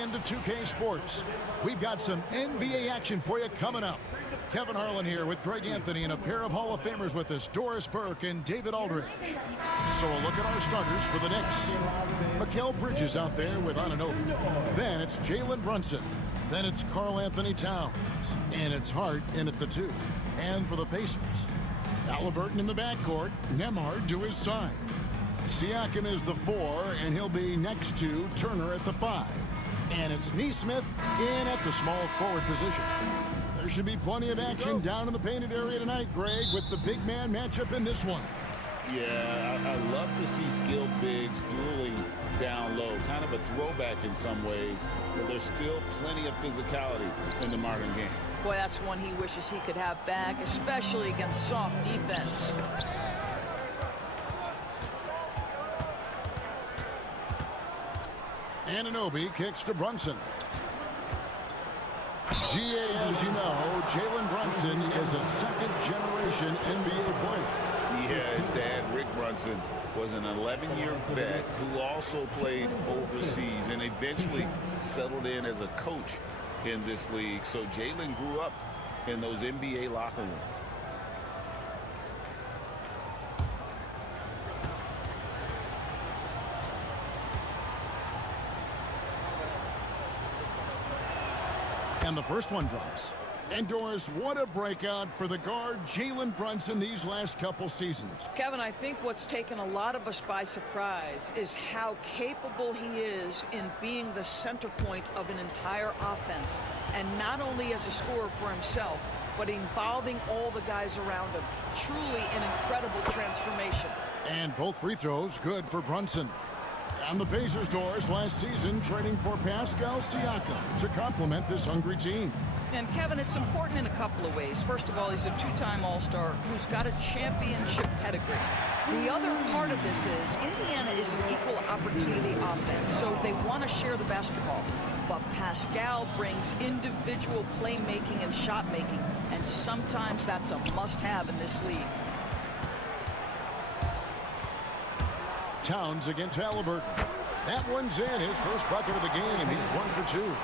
Into 2K Sports. We've got some NBA action for you coming up. Kevin Harlan here with Greg Anthony and a pair of Hall of Famers with us, Doris Burke and David Aldridge. So a look at our starters for the Knicks. Mikal Bridges out there with Anunoby. Then it's Jalen Brunson. Then it's Karl Anthony Towns. And it's Hart in at the 2. And for the Pacers, Halliburton in the backcourt, Nembhard to his side. Siakam is the 4, and he'll be next to Turner at the 5. And it's Nesmith in at the small forward position. There should be plenty of action down in the painted area tonight, Greg, with the big man matchup in this one. Yeah, I love to see skilled bigs dueling down low. Kind of a throwback in some ways, but there's still plenty of physicality in the modern game. Boy, that's one he wishes he could have back, especially against soft defense. Anunoby kicks to Brunson. GA, as you know, Jalen Brunson is a second-generation NBA player. Yeah, his dad, Rick Brunson, was an 11-year vet who also played overseas and eventually settled in as a coach in this league. So Jalen grew up in those NBA locker rooms. And the first one drops. And Doris, what a breakout for the guard Jalen Brunson these last couple seasons. Kevin, I think what's taken a lot of us by surprise is how capable he is in being the center point of an entire offense. And not only as a scorer for himself, but involving all the guys around him. Truly an incredible transformation. And both free throws good for Brunson. And the Pacers, Doris, last season trading for Pascal Siakam to complement this hungry team. And Kevin, it's important in a couple of ways. First of all, he's a two-time All-Star who's got a championship pedigree. The other part of this is Indiana is an equal opportunity offense, so they want to share the basketball. But Pascal brings individual playmaking and shot making, and sometimes that's a must-have in this league. Towns against Halliburton. That one's in, his first bucket of the game. He's 1 for 2.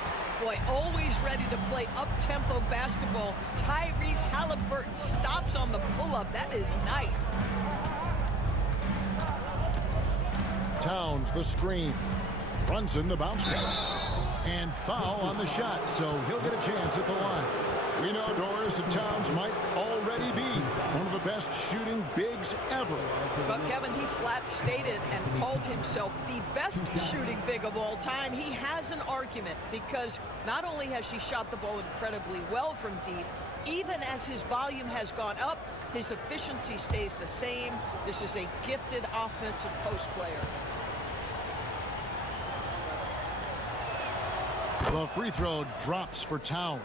Boy, always ready to play up-tempo basketball. Tyrese Halliburton stops on the pull-up. That is nice. Towns the screen. Brunson the bounce pass. And foul on the shot, so he'll get a chance at the line. We know Doris and Towns might already be one of the best shooting bigs ever. But Kevin, he flat stated and called himself the best shooting big of all time. He has an argument because not only has he shot the ball incredibly well from deep, even as his volume has gone up, his efficiency stays the same. This is a gifted offensive post player. The free throw drops for Towns.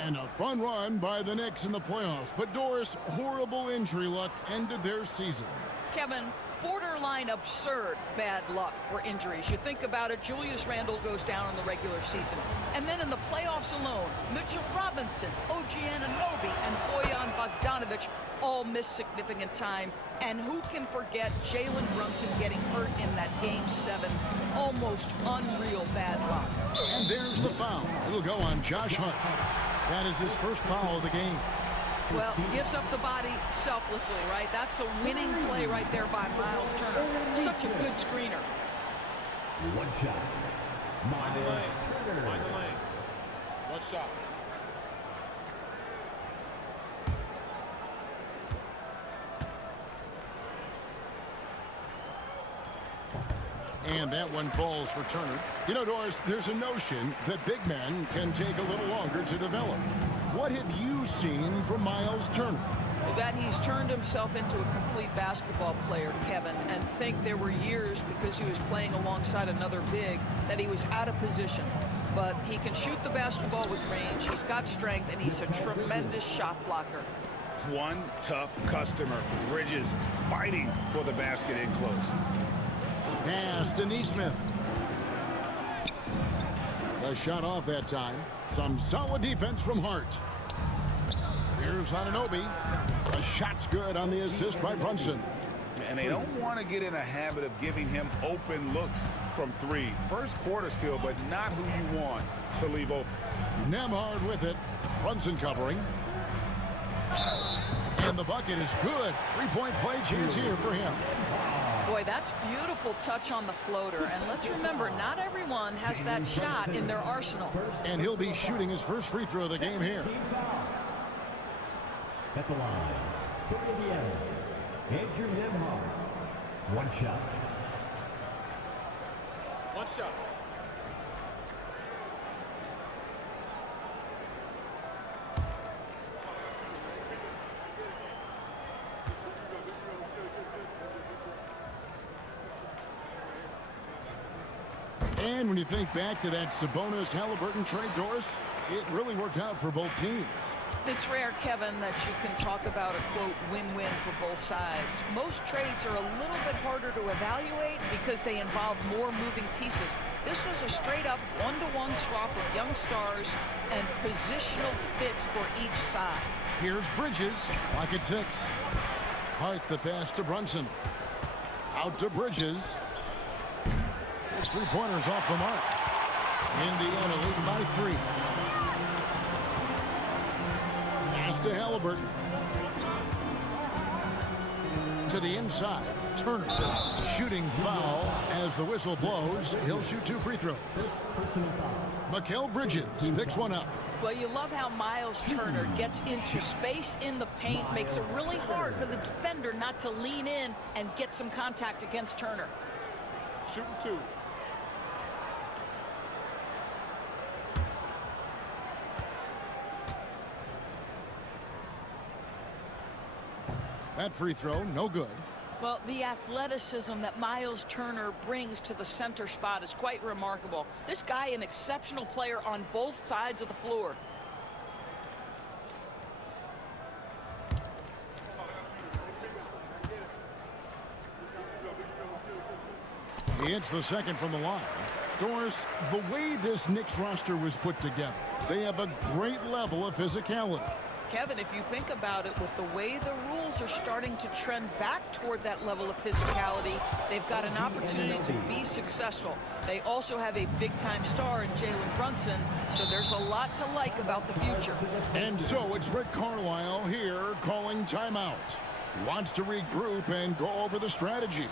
And a fun run by the Knicks in the playoffs. But Doris, horrible injury luck ended their season. Kevin, borderline absurd bad luck for injuries. You think about it, Julius Randle goes down in the regular season. And then in the playoffs alone, Mitchell Robinson, OG Anunoby, and Bojan Bogdanovic all missed significant time. And who can forget Jalen Brunson getting hurt in that Game 7? Almost unreal bad luck. And there's the foul. It'll go on Josh Hart. That is his first foul of the game. Well, gives up the body selflessly, right? That's a winning play right there by Miles Turner. Such a good screener. One shot. Find the lane. Find the lane. One shot. And that one falls for Turner. You know, Doris, there's a notion that big men can take a little longer to develop. What have you seen from Miles Turner? That he's turned himself into a complete basketball player, Kevin, and think there were years because he was playing alongside another big that he was out of position. But he can shoot the basketball with range, he's got strength, and he's a tremendous shot blocker. One tough customer, Bridges, fighting for the basket in close. Pass to Nesmith. The shot off that time. Some solid defense from Hart. Here's Anunoby. The shot's good on the assist by Brunson. And they don't want to get in a habit of giving him open looks from three. First quarter still, but not who you want to leave open. Nemhard with it. Brunson covering. And the bucket is good. Three-point play chance here for him. Boy, that's beautiful touch on the floater. And let's remember, not everyone has that shot in their arsenal. And he'll be shooting his first free throw of the game here. At the line, for Indiana, Andrew Nemhard. One shot. One shot. And when you think back to that Sabonis-Halliburton trade, Doris, it really worked out for both teams. It's rare, Kevin, that you can talk about a, quote, win-win for both sides. Most trades are a little bit harder to evaluate because they involve more moving pieces. This was a straight-up one-to-one swap of young stars and positional fits for each side. Here's Bridges, pocket six. Hart the pass to Brunson. Out to Bridges. His three-pointers off the mark. Indiana leading by 3. Pass to Halliburton. To the inside. Turner. Shooting foul as the whistle blows. He'll shoot 2 free throws. Mikal Bridges picks one up. Well, you love how Miles Turner gets into space in the paint, makes it really hard for the defender not to lean in and get some contact against Turner. Shooting 2. That free throw, no good. Well, the athleticism that Miles Turner brings to the center spot is quite remarkable. This guy, an exceptional player on both sides of the floor. He hits the second from the line. Doris, the way this Knicks roster was put together, they have a great level of physicality. Kevin, if you think about it, with the way the rules are starting to trend back toward that level of physicality, they've got an opportunity to be successful. They also have a big-time star in Jalen Brunson, so there's a lot to like about the future. And so it's Rick Carlisle here calling timeout. He wants to regroup and go over the strategy.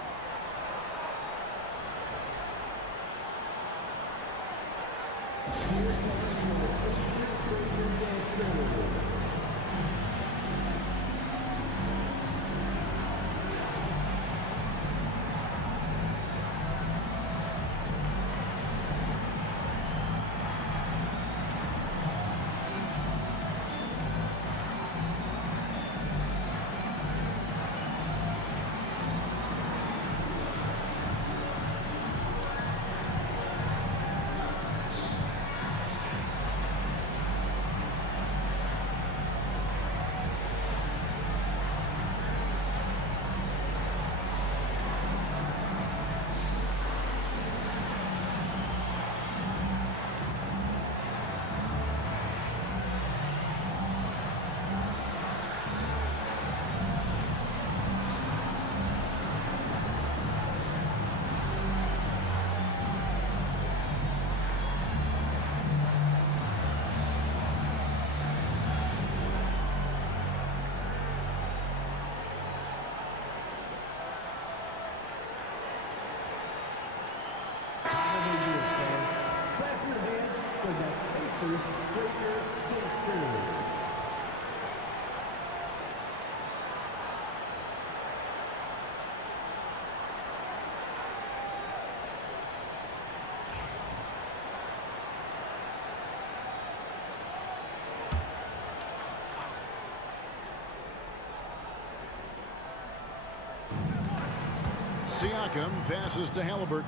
Siakam passes to Halliburton.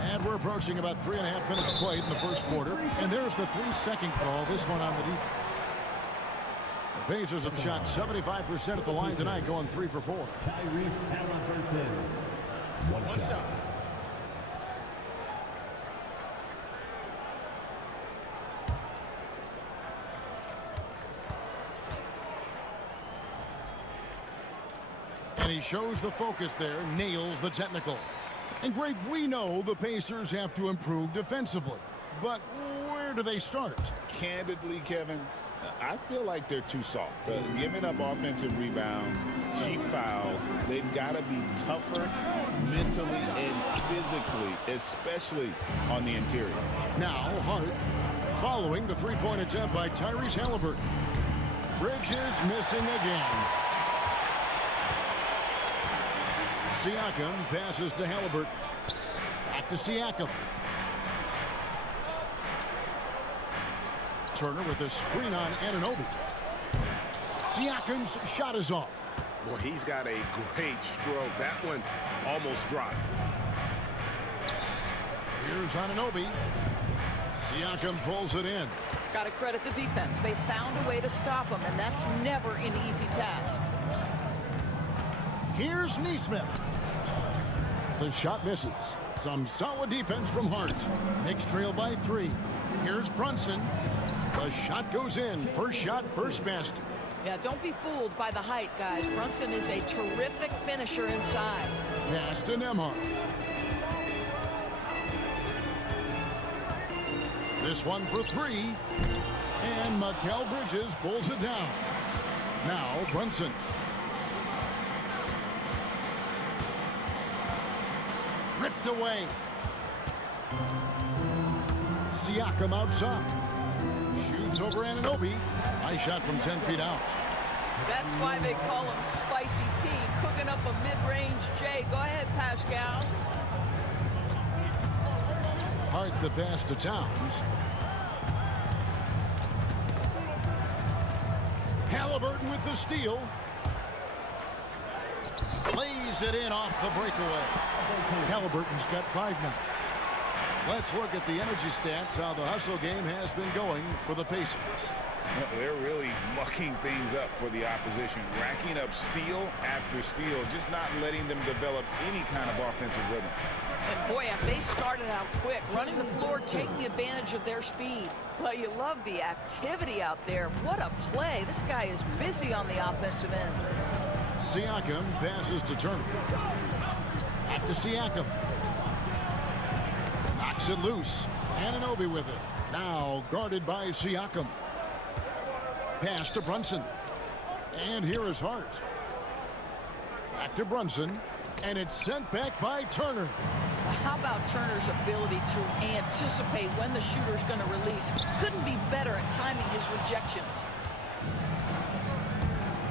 And we're approaching about 3.5 minutes played in the first quarter. And there's the 3-second call, this one on the defense. The Pacers have shot 75% at the line tonight, going 3 for 4. Tyrese Halliburton. One shot. And he shows the focus there, nails the technical. And Greg, we know the Pacers have to improve defensively. But where do they start? Candidly, Kevin, I feel like they're too soft. Giving up offensive rebounds, cheap fouls. They've got to be tougher mentally and physically, especially on the interior. Now, Hart, following the three-point attempt by Tyrese Halliburton. Bridges missing again. Siakam passes to Halliburton. Back to Siakam. Turner with a screen on Anunoby. Siakam's shot is off. Boy, he's got a great stroke. That one almost dropped. Here's Anunoby. Siakam pulls it in. Got to credit the defense. They found a way to stop him, and that's never an easy task. Here's Nesmith. The shot misses. Some solid defense from Hart. Knicks trail by 3. Here's Brunson. The shot goes in. First shot, first basket. Yeah, don't be fooled by the height, guys. Brunson is a terrific finisher inside. Pass to Nembhard. This one for 3. And Mikal Bridges pulls it down. Now Brunson. Ripped away. Siakam outside. Shoots over Anunoby. Nice shot from 10 feet out. That's why they call him Spicy P, cooking up a mid-range J. Go ahead, Pascal. Hart the pass to Towns. Halliburton with the steal. Plays it in off the breakaway. Halliburton's got 5 now. Let's look at the energy stats, how the hustle game has been going for the Pacers. They're really mucking things up for the opposition, racking up steal after steal, just not letting them develop any kind of offensive rhythm. And boy, have they started out quick, running the floor, taking advantage of their speed. Well, you love the activity out there. What a play. This guy is busy on the offensive end. Siakam passes to Turner. Back to Siakam. Knocks it loose. Anunoby with it. Now guarded by Siakam. Pass to Brunson. And here is Hart. Back to Brunson. And it's sent back by Turner. How about Turner's ability to anticipate when the shooter's going to release? Couldn't be better at timing his rejections.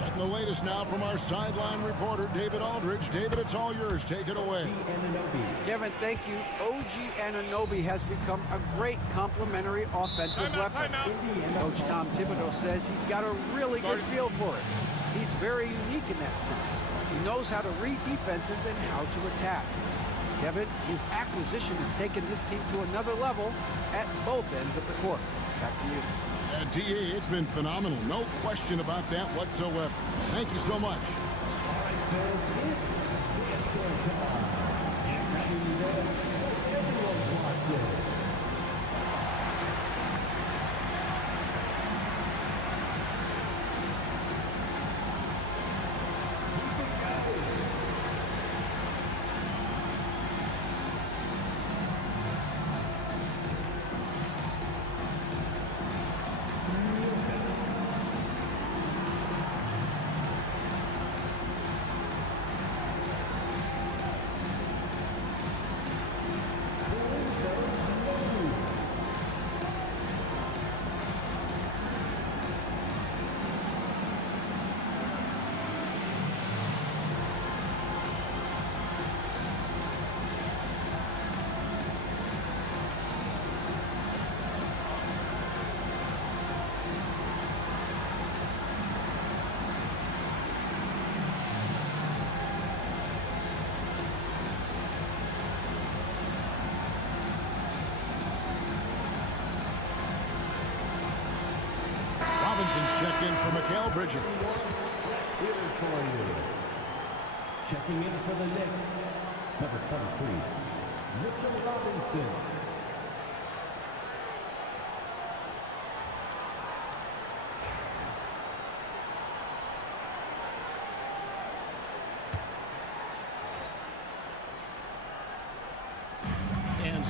Getting the latest now from our sideline reporter, David Aldridge. David, it's all yours. Take it away. Kevin, thank you. OG Anunoby has become a great complementary offensive weapon. Coach Tom Thibodeau says he's got a really good feel for it. He's very unique in that sense. He knows how to read defenses and how to attack. Kevin, his acquisition has taken this team to another level at both ends of the court. Back to you. DA, it's been phenomenal. No question about that whatsoever. Thank you so much. Robinson's checked in for Mikal Bridges. Checking in for the Knicks, number 23, Mitchell Robinson.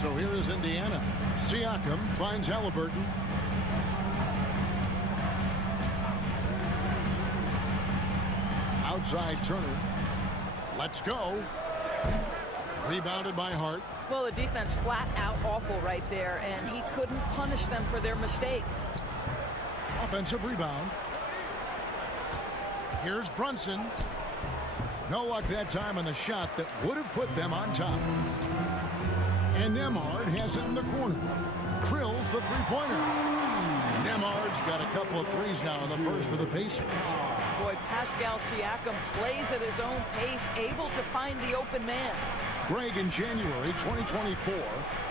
So here is Indiana. Siakam finds Halliburton. Outside Turner. Let's go. Rebounded by Hart. Well, the defense flat out awful right there, and he couldn't punish them for their mistake. Offensive rebound. Here's Brunson. No luck that time on the shot that would have put them on top. And Nembhard has it in the corner. Krill's the three-pointer. Nembhard's got a couple of threes now in the first for the Pacers. Boy, Pascal Siakam plays at his own pace, able to find the open man. Greg, in January 2024,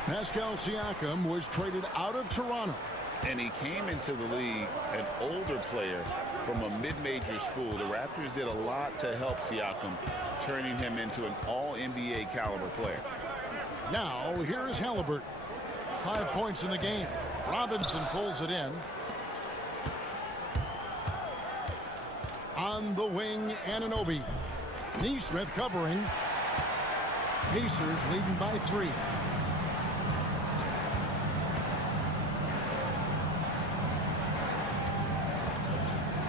Pascal Siakam was traded out of Toronto. And he came into the league an older player from a mid-major school. The Raptors did a lot to help Siakam, turning him into an all-NBA caliber player. Now, here is Halliburton. 5 points in the game. Robinson pulls it in. On the wing, Anunoby. Neesmith covering. Pacers leading by 3.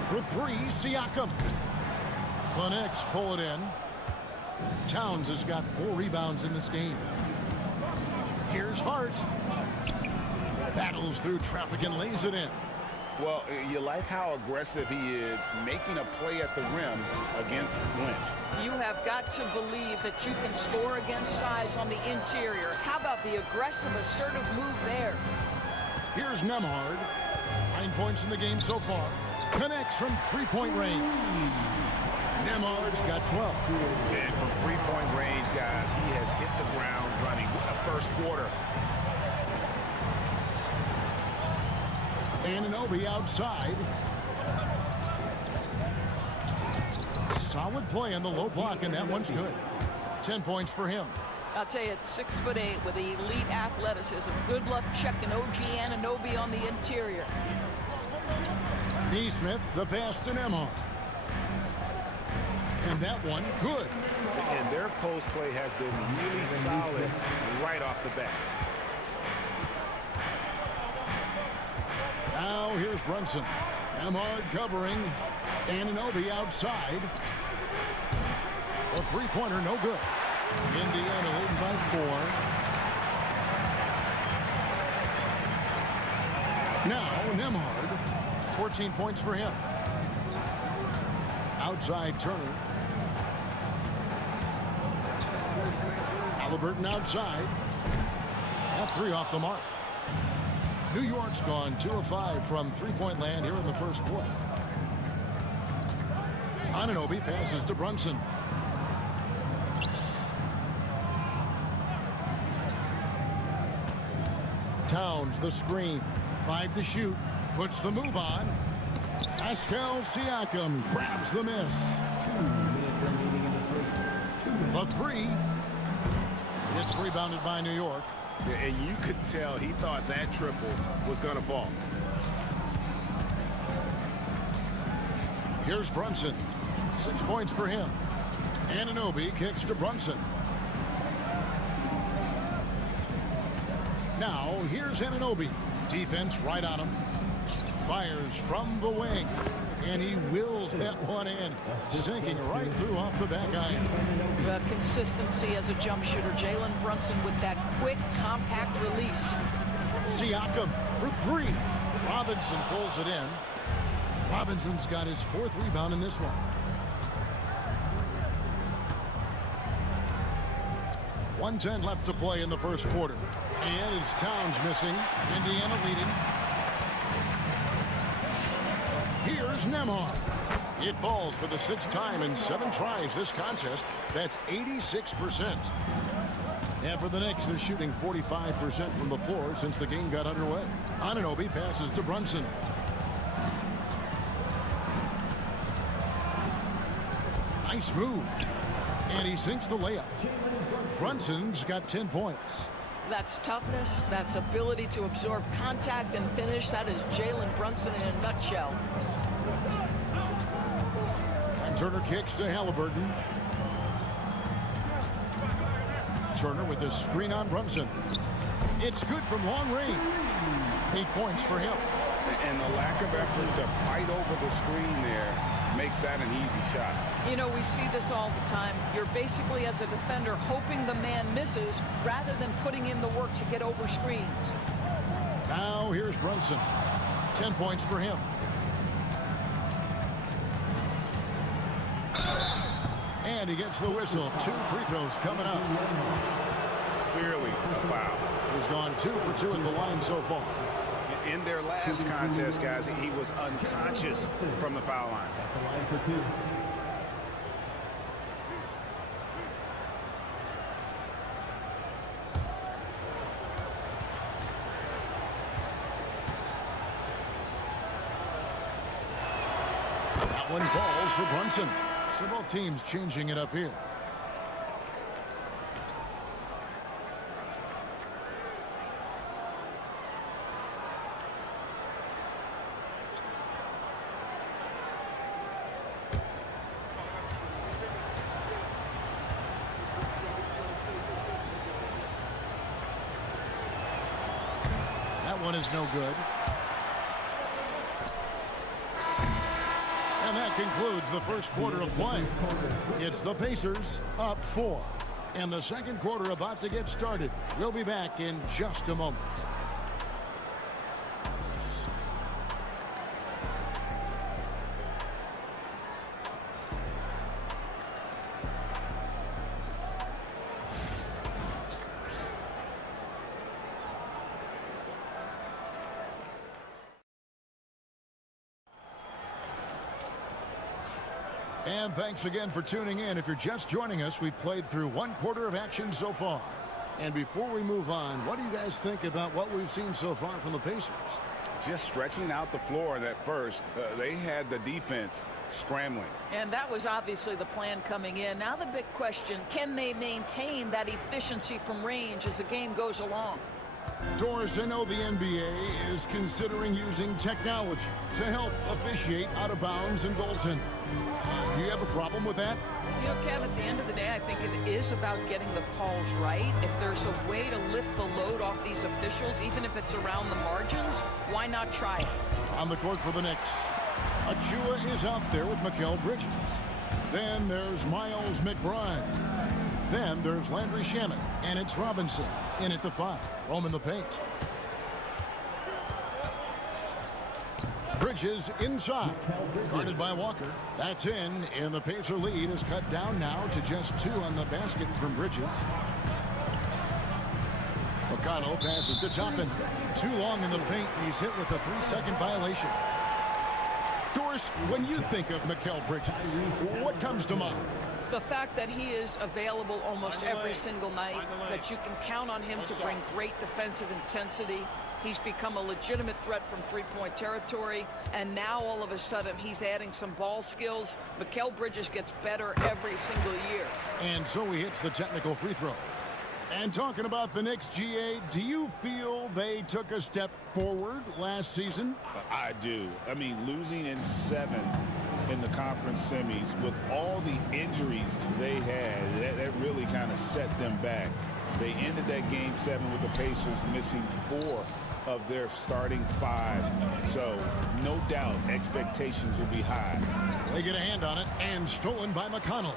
For 3, Siakam. The Knicks pull it in. Towns has got 4 rebounds in this game. Here's Hart. Battles through traffic and lays it in. Well, you like how aggressive he is, making a play at the rim against Lynch. You have got to believe that you can score against size on the interior. How about the aggressive, assertive move there? Here's Nembhard. 9 points in the game so far. Connects from three-point range. Nembhard's got 12. And from three-point range, guys, he has hit the ground running. What a first quarter. Anunoby outside. Solid play on the low block, and that one's good. 10 points for him. I'll tell you, it's 6'8" with elite athleticism. Good luck checking OG Anunoby on the interior. Neesmith, the pass to Nembhard. And that one, good. And their post play has been really solid right off the bat. Now here's Brunson. Nembhard covering. Anunoby outside. A three-pointer, no good. Indiana leading by 4. Now Nembhard. 14 points for him. Outside Turner. Halliburton outside. That 3 off the mark. New York's gone 2 of 5 from three-point land here in the first quarter. Anunoby passes to Brunson. Towns the screen. 5 to shoot. Puts the move on. Pascal Siakam grabs the miss. 2 minutes remaining in the first. 2 The 3. It's rebounded by New York. And you could tell he thought that triple was going to fall. Here's Brunson. 6 points for him. Anunoby kicks to Brunson. Now, here's Anunoby. Defense right on him. Fires from the wing. And he wills that one in. Sinking right through off the back iron. The consistency as a jump shooter. Jalen Brunson with that quick, compact release. Siakam for 3. Robinson pulls it in. Robinson's got his 4th rebound in this one. .110 left to play in the first quarter. And it's Towns missing. Indiana leading. Here's Nembhard. It falls for the 6th time in 7 tries this contest. That's 86%. And for the Knicks, they're shooting 45% from the floor since the game got underway. Anunoby passes to Brunson. Nice move. And he sinks the layup. Brunson's got 10 points. That's toughness. That's ability to absorb contact and finish. That is Jalen Brunson in a nutshell. And Turner kicks to Halliburton. Turner with a screen on Brunson. It's good from long range. 8 points for him. And the lack of effort to fight over the screen there makes that an easy shot. You know, we see this all the time. You're basically, as a defender, hoping the man misses rather than putting in the work to get over screens. Now here's Brunson. 10 points for him. And he gets the whistle. 2 free throws coming up. Clearly a foul. He's gone 2 for 2 at the line so far. In their last contest, guys, he was unconscious from the foul line. At the line for 2. That one falls for Brunson. So both teams changing it up here. That one is no good. And that concludes the first quarter of play. It's the Pacers up 4. And the second quarter about to get started. We'll be back in just a moment. And thanks again for tuning in. If you're just joining us, we've played through 1 quarter of action so far. And before we move on, what do you guys think about what we've seen so far from the Pacers? Just stretching out the floor at first. They had the defense scrambling. And that was obviously the plan coming in. Now the big question, can they maintain that efficiency from range as the game goes along? Doris, I know the NBA is considering using technology to help officiate out of bounds and goaltending. Do you have a problem with that? You know, Kev, at the end of the day, I think it is about getting the calls right. If there's a way to lift the load off these officials, even if it's around the margins, why not try it? On the court for the Knicks, Achua is out there with Mikal Bridges. Then there's Miles McBride. Then there's Landry Shamet, and it's Robinson in at the 5. Roaming the paint. Bridges inside, guarded by Walker. That's in, and the Pacer lead is cut down now to just 2 on the basket from Bridges. McConnell passes to Toppin. Too long in the paint, and he's hit with a 3-second violation. Doris, when you think of Mikal Bridges, what comes to mind? The fact that he is available almost every single night, that you can count on him to bring great defensive intensity. He's become a legitimate threat from three-point territory, and now all of a sudden he's adding some ball skills. Mikal Bridges gets better every single year. And so he hits the technical free throw. And talking about the Knicks, GA, do you feel they took a step forward last season? I do. I mean, losing in 7 in the conference semis with all the injuries they had, that really kind of set them back. They ended that game 7 with the Pacers missing 4 of their starting 5. So no doubt expectations will be high. They get a hand on it, and stolen by McConnell.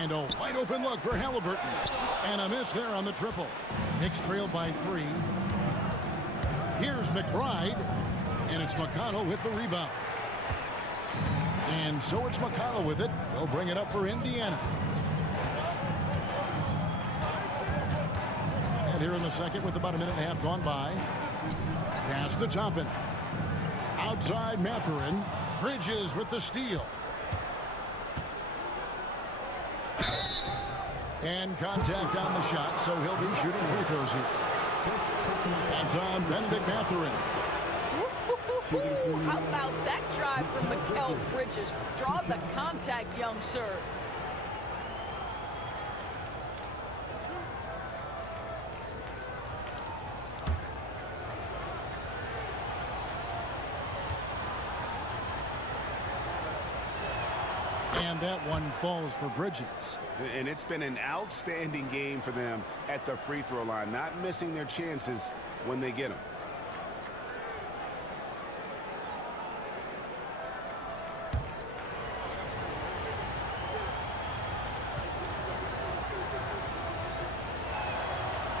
And a wide open look for Halliburton. And a miss there on the triple. Knicks trail by 3. Here's McBride. And it's McConnell with the rebound. And so it's McConnell with it. They'll bring it up for Indiana. And here in the second with about a minute and a half gone by. Pass to Toppin. Outside Mathurin. Bridges with the steal. And contact on the shot, so he'll be shooting free throws here. That's on Benedict Mathurin. How about that drive from Mikal Bridges? Draw the contact, young sir. And that one falls for Bridges. And it's been an outstanding game for them at the free throw line, not missing their chances when they get them.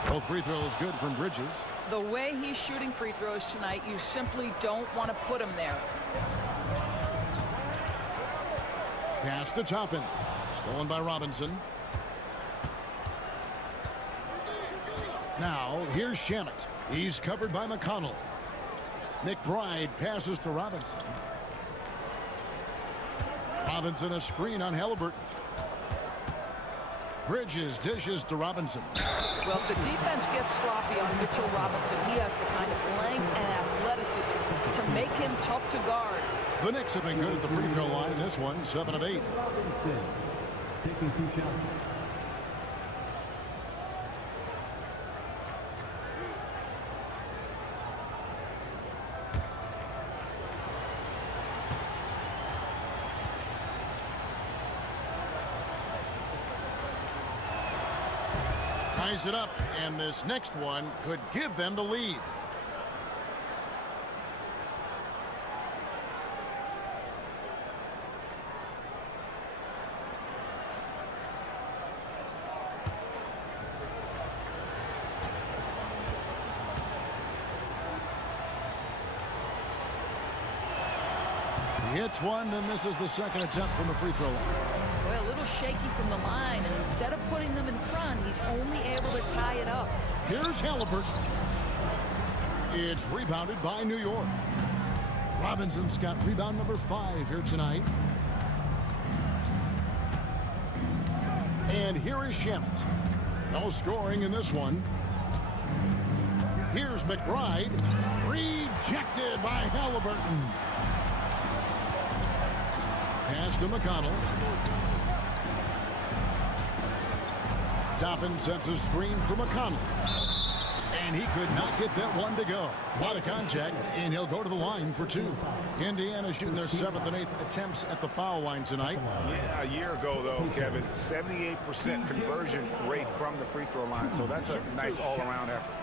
Both free throws good from Bridges. The way he's shooting free throws tonight, you simply don't want to put him there. Pass to Toppin. Stolen by Robinson. Now, here's Shamet. He's covered by McConnell. McBride passes to Robinson. Robinson a screen on Halliburton. Bridges dishes to Robinson. Well, if the defense gets sloppy on Mitchell Robinson, he has the kind of length and athleticism to make him tough to guard. The Knicks have been good at the free throw line. This one, 7 of 8. Robinson taking 2 shots. Ties it up, and this next one could give them the lead. He hits one, then misses the second attempt from the free throw line. Well, a little shaky from the line, and instead of putting them in front, he's only able to tie it up. Here's Halliburton. It's rebounded by New York. Robinson's got rebound number 5 here tonight. And here is Shamet. No scoring in this one. Here's McBride. Rejected by Halliburton. Pass to McConnell. Toppin sets a screen for McConnell. And he could not get that one to go. A lot of contact, and he'll go to the line for 2. Indiana shooting their 7th and 8th attempts at the foul line tonight. Yeah, a year ago, though, Kevin, 78% conversion rate from the free throw line. So that's a nice all-around effort.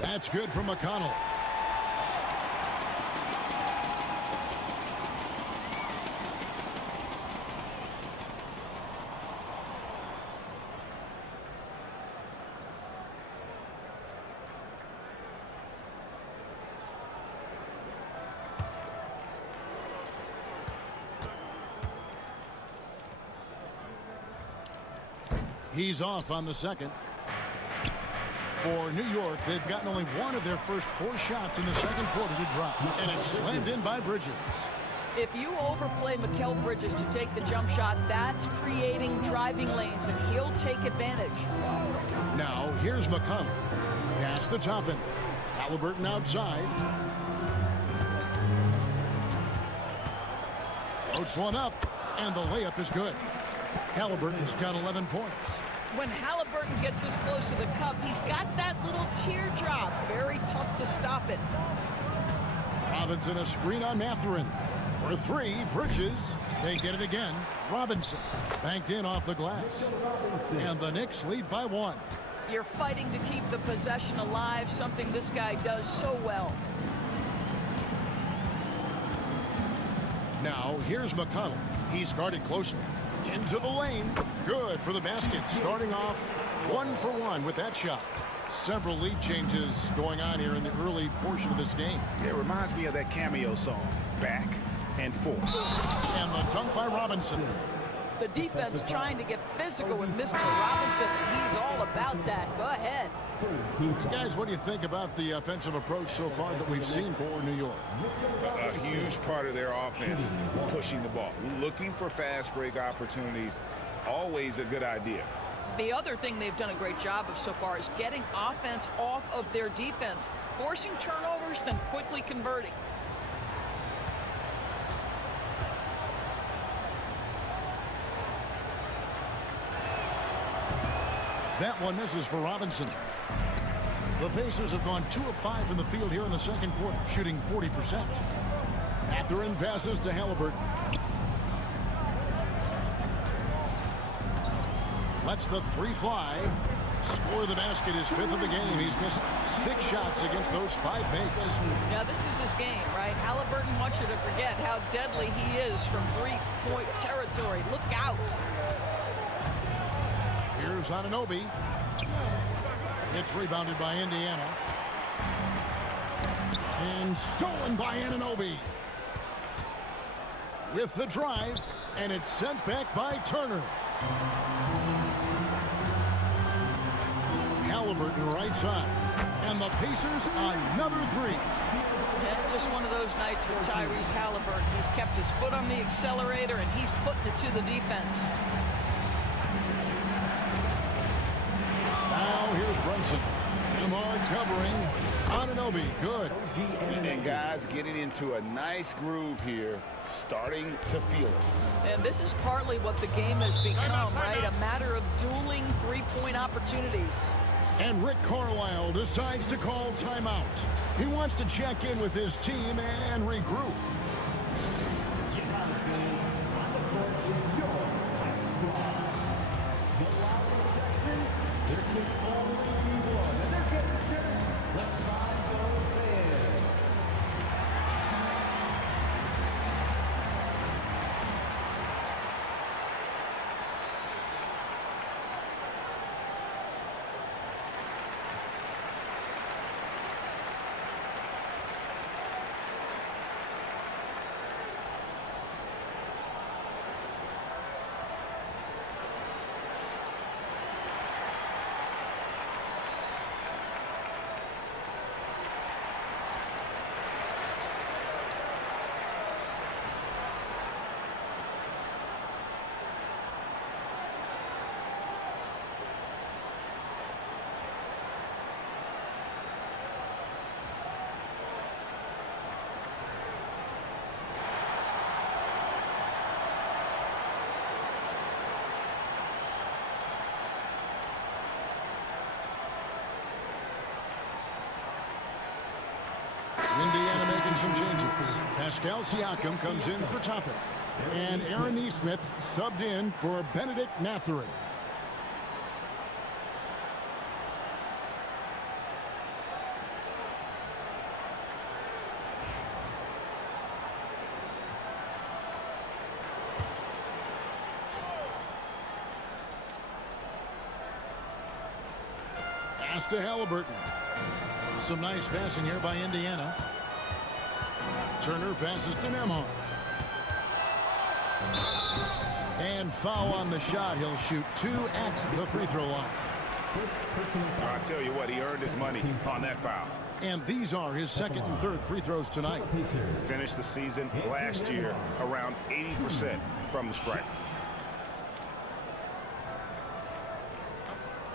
That's good from McConnell. He's off on the second. For New York, they've gotten only one of their first 4 shots in the second quarter to drop. And it's slammed in by Bridges. If you overplay Mikal Bridges to take the jump shot, that's creating driving lanes, and he'll take advantage. Now, here's McConnell. Pass to Toppin. Halliburton outside. Floats one up, and the layup is good. Halliburton's got 11 points. When Halliburton gets this close to the cup, he's got that little teardrop. Very tough to stop it. Robinson a screen on Mathurin. For 3, Bridges. They get it again. Robinson banked in off the glass. And the Knicks lead by 1. You're fighting to keep the possession alive, something this guy does so well. Now, here's McConnell. He's guarded closely. Into the lane. Good for the basket. Starting off 1 for 1 with that shot. Several lead changes going on here in the early portion of this game. It reminds me of that cameo song, Back and Forth. And the dunk by Robinson. The defense trying to get physical with Mr. Robinson. He's all about that. Go ahead. Guys, what do you think about the offensive approach so far that we've seen for New York? A huge part of their offense, pushing the ball. Looking for fast break opportunities, always a good idea. The other thing they've done a great job of so far is getting offense off of their defense, forcing turnovers, then quickly converting. That one misses for Robinson. The Pacers have gone 2 of 5 from the field here in the second quarter, shooting 40%. Mathurin passes to Halliburton. Lets the three fly. Score the basket, his 5th of the game. He's missed 6 shots against those 5 makes. Now this is his game, right? Halliburton wants you to forget how deadly he is from three-point territory. Look out. Here's Anunoby. It's rebounded by Indiana. And stolen by Anunoby. With the drive, and it's sent back by Turner. Halliburton right side. And the Pacers another 3. And just one of those nights for Tyrese Halliburton. He's kept his foot on the accelerator, and he's putting it to the defense. Now here's Brunson. Lamar covering. Anunoby, good. And guys getting into a nice groove here, starting to feel it. And this is partly what the game has become, right? A matter of dueling three-point opportunities. And Rick Carlisle decides to call timeout. He wants to check in with his team and regroup. Indiana making some changes. Pascal Siakam comes in for Toppin. And Aaron Nesmith subbed in for Benedict Mathurin. Pass to Halliburton. Some nice passing here by Indiana. Turner passes to Nembhard. And foul on the shot. He'll shoot 2 at the free throw line. I tell you what, he earned his money on that foul. And these are his 2nd and 3rd free throws tonight. Finished the season last year around 80% from the stripe.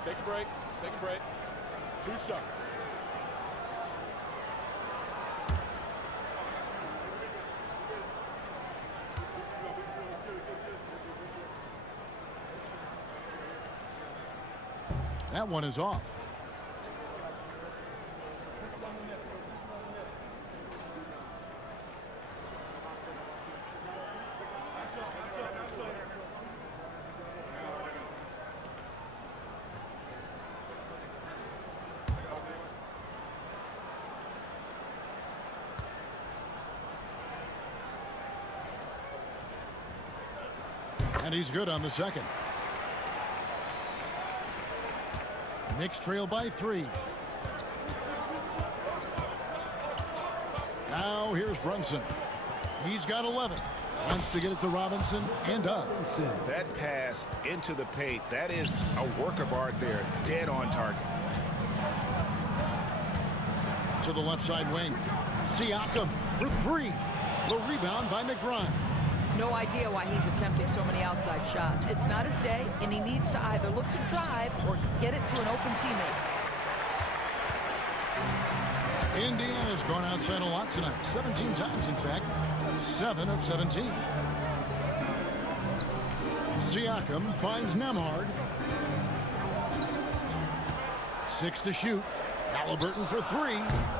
Take a break. Take a break. 2 shots. That one is off. And he's good on the second. Knicks trail by 3. Now here's Brunson. He's got 11. Wants to get it to Robinson and does. That pass into the paint, that is a work of art there. Dead on target. To the left side wing. Siakam for 3. The rebound by McBride. No idea why he's attempting so many outside shots. It's not his day, and he needs to either look to drive or get it to an open teammate. Indiana's gone outside a lot tonight. 17 times, in fact. 7 of 17. Siakam finds Nembhard. 6 to shoot. Halliburton for three.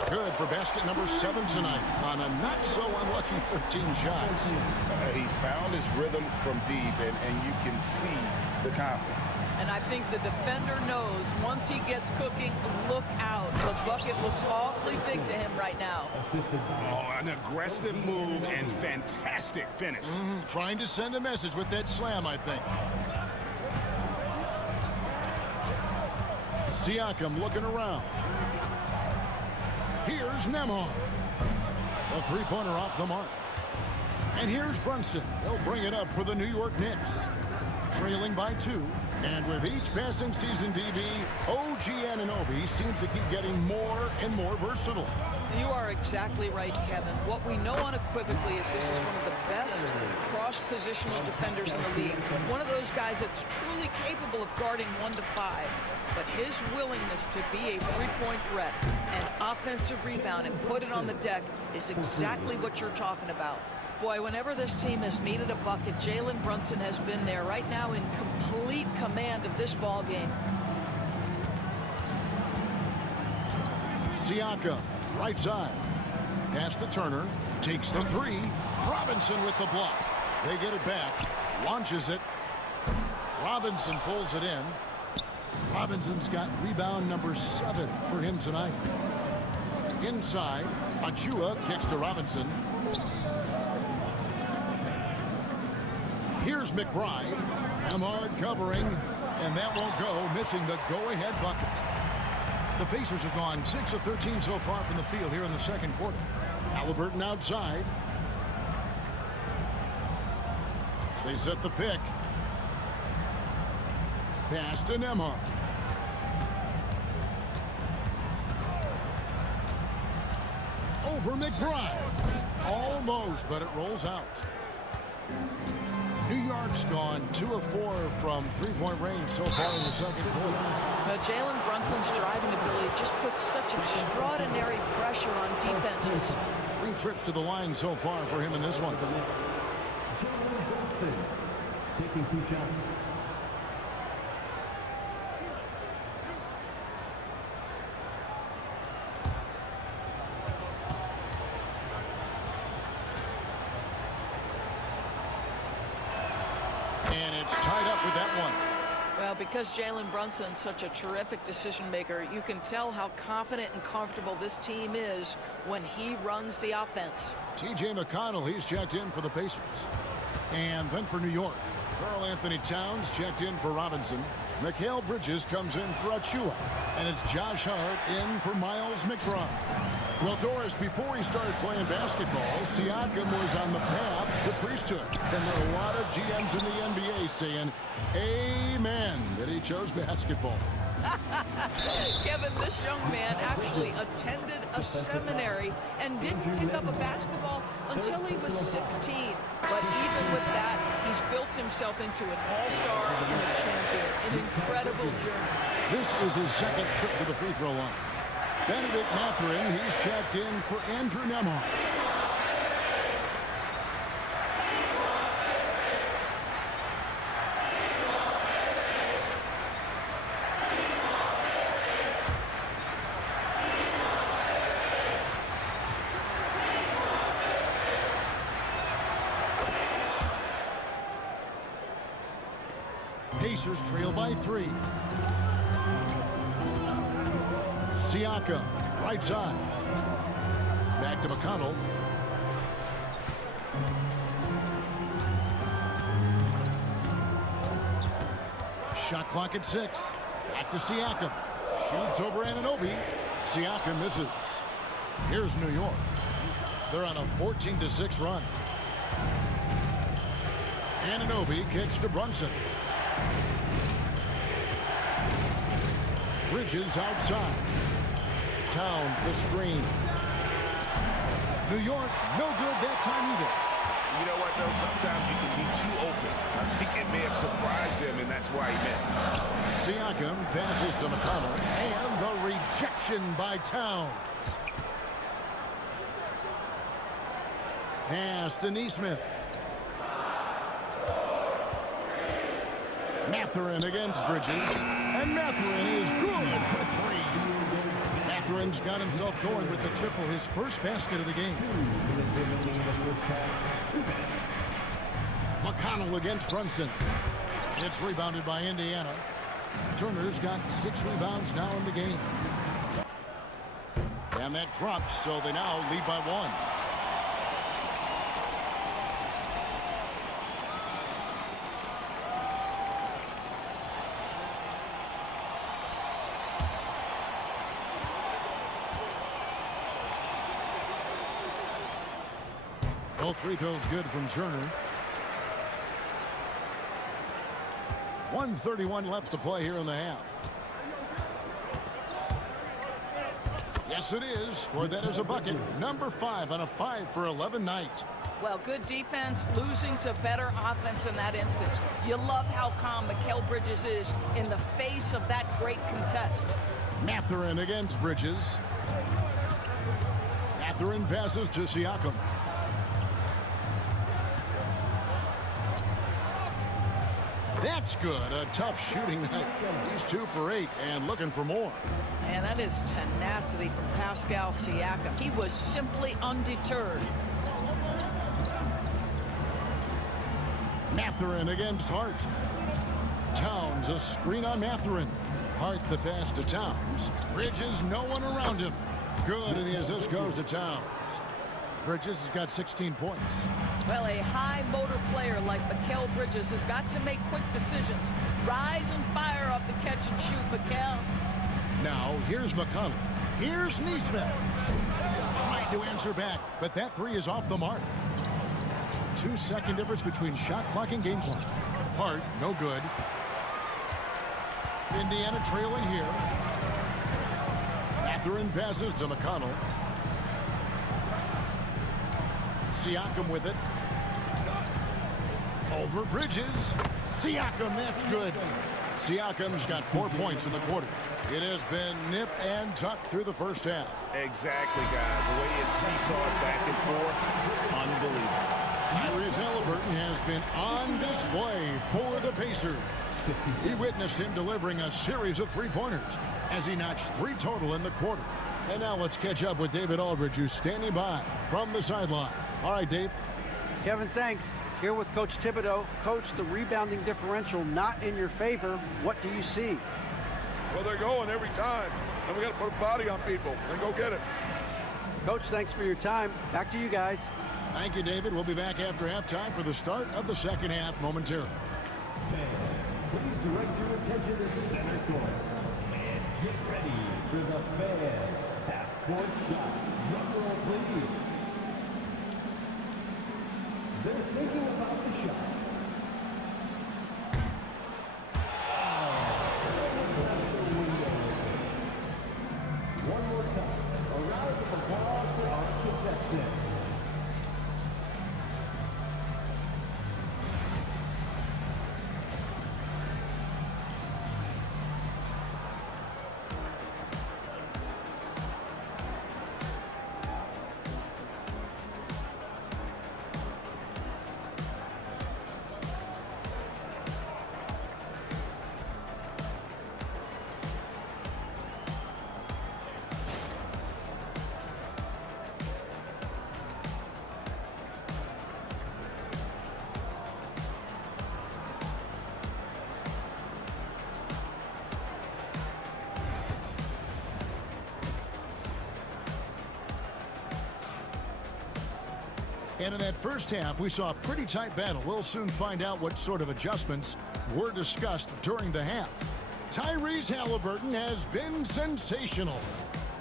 Good for basket number 7 tonight on a not-so-unlucky 13 shots. He's found his rhythm from deep, and you can see the confidence. And I think the defender knows once he gets cooking, look out. The bucket looks awfully big to him right now. Oh, an aggressive move and fantastic finish. Trying to send a message with that slam, I think. Siakam looking around. Here's Nembhard. The three-pointer off the mark. And here's Brunson. He'll bring it up for the New York Knicks. Trailing by 2. And with each passing season, DB, OG Anunoby seems to keep getting more and more versatile. You are exactly right, Kevin. What we know unequivocally is this is one of the best cross-positional defenders in the league. One of those guys that's truly capable of guarding 1 to 5. But his willingness to be a three-point threat and offensive rebound and put it on the deck is exactly what you're talking about. Boy, whenever this team has needed a bucket, Jalen Brunson has been there right now in complete command of this ball game. Siakam, right side. Pass to Turner. Takes the three. Robinson with the block. They get it back. Launches it. Robinson pulls it in. Robinson's got rebound number 7 for him tonight. Inside, Achua kicks to Robinson. Here's McBride. Nembhard covering, and that won't go, missing the go-ahead bucket. The Pacers have gone 6 of 13 so far from the field here in the second quarter. Halliburton outside. They set the pick. Pass to Nembhard. Over McBride. Almost, but it rolls out. New York's gone 2 of 4 from three-point range so far in the second quarter. Jalen Brunson's driving ability just puts such extraordinary pressure on defenses. 3 trips to the line so far for him in this one. Jalen Brunson taking 2 shots. And it's tied up with that one. Well, because Jalen Brunson's such a terrific decision maker, you can tell how confident and comfortable this team is when he runs the offense. T.J. McConnell, he's checked in for the Pacers. And then for New York, Karl Anthony Towns checked in for Robinson. Mikal Bridges comes in for Achua. And it's Josh Hart in for Miles McBride. Well, Doris, before he started playing basketball, Siakam was on the path to priesthood. And there are a lot of GMs in the NBA saying, amen, that he chose basketball. Kevin, this young man actually attended a seminary and didn't pick up a basketball until he was 16. But even with that, he's built himself into an all-star and a champion. An incredible journey. This is his second trip to the free throw line. Benedict Mathurin, he's checked in for Andrew Nembhard. Pacers trail by 3. Siakam, right side. Back to McConnell. Shot clock at 6. Back to Siakam. Shoots over Anunoby. Siakam misses. Here's New York. They're on a 14-6 run. Anunoby kicks to Brunson. Bridges outside. Towns the screen. New York, no good that time either. You know what, though? Sometimes you can be too open. I think it may have surprised him, and that's why he missed. Siakam passes to McConnell, and the rejection by Towns. Pass to Nesmith. Mathurin against Bridges, and Mathurin is good for 3. Matherin's got himself going with the triple, his first basket of the game. McConnell against Brunson. It's rebounded by Indiana. Turner's got 6 rebounds now in the game. And that drops, so they now lead by 1. Both free throws good from Turner. 1:31 left to play here in the half. Yes, it is. Scored that as a bucket. Number 5 on a 5 for 11 night. Well, good defense losing to better offense in that instance. You love how calm Mikal Bridges is in the face of that great contest. Matherin against Bridges. Matherin passes to Siakam. That's good. A tough shooting night. He's 2 for 8 and looking for more. And that is tenacity from Pascal Siakam. He was simply undeterred. Matherin against Hart. Towns, a screen on Matherin. Hart the pass to Towns. Bridges, no one around him. Good, and the assist goes to Towns. Bridges has got 16 points. Well, a high motor player like Mikal Bridges has got to make quick decisions. Rise and fire off the catch and shoot, Mikal. Now, here's McConnell. Here's Neesmith. Trying to answer back, but that 3 is off the mark. 2-second difference between shot clock and game clock. Hart, no good. Indiana trailing here. Matherin passes to McConnell. Siakam with it. Over Bridges. Siakam, that's good. Siakam's got 4 points in the quarter. It has been nip and tuck through the first half. Exactly, guys. The way it's seesawed back and forth, unbelievable. Tyrese Halliburton has been on display for the Pacers. We witnessed him delivering a series of three-pointers as he notched 3 total in the quarter. And now let's catch up with David Aldridge, who's standing by from the sideline. All right, Dave. Kevin, thanks. Here with Coach Thibodeau. Coach, the rebounding differential not in your favor. What do you see? Well, they're going every time, and we got to put a body on people and go get it. Coach, thanks for your time. Back to you guys. Thank you, David. We'll be back after halftime for the start of the second half momentarily. Please direct your attention to center court and get ready for the fan half-court shot. Drum roll, please. They're thinking about the shot. One more time. A round of applause for our contestants. And in that first half, we saw a pretty tight battle. We'll soon find out what sort of adjustments were discussed during the half. Tyrese Halliburton has been sensational.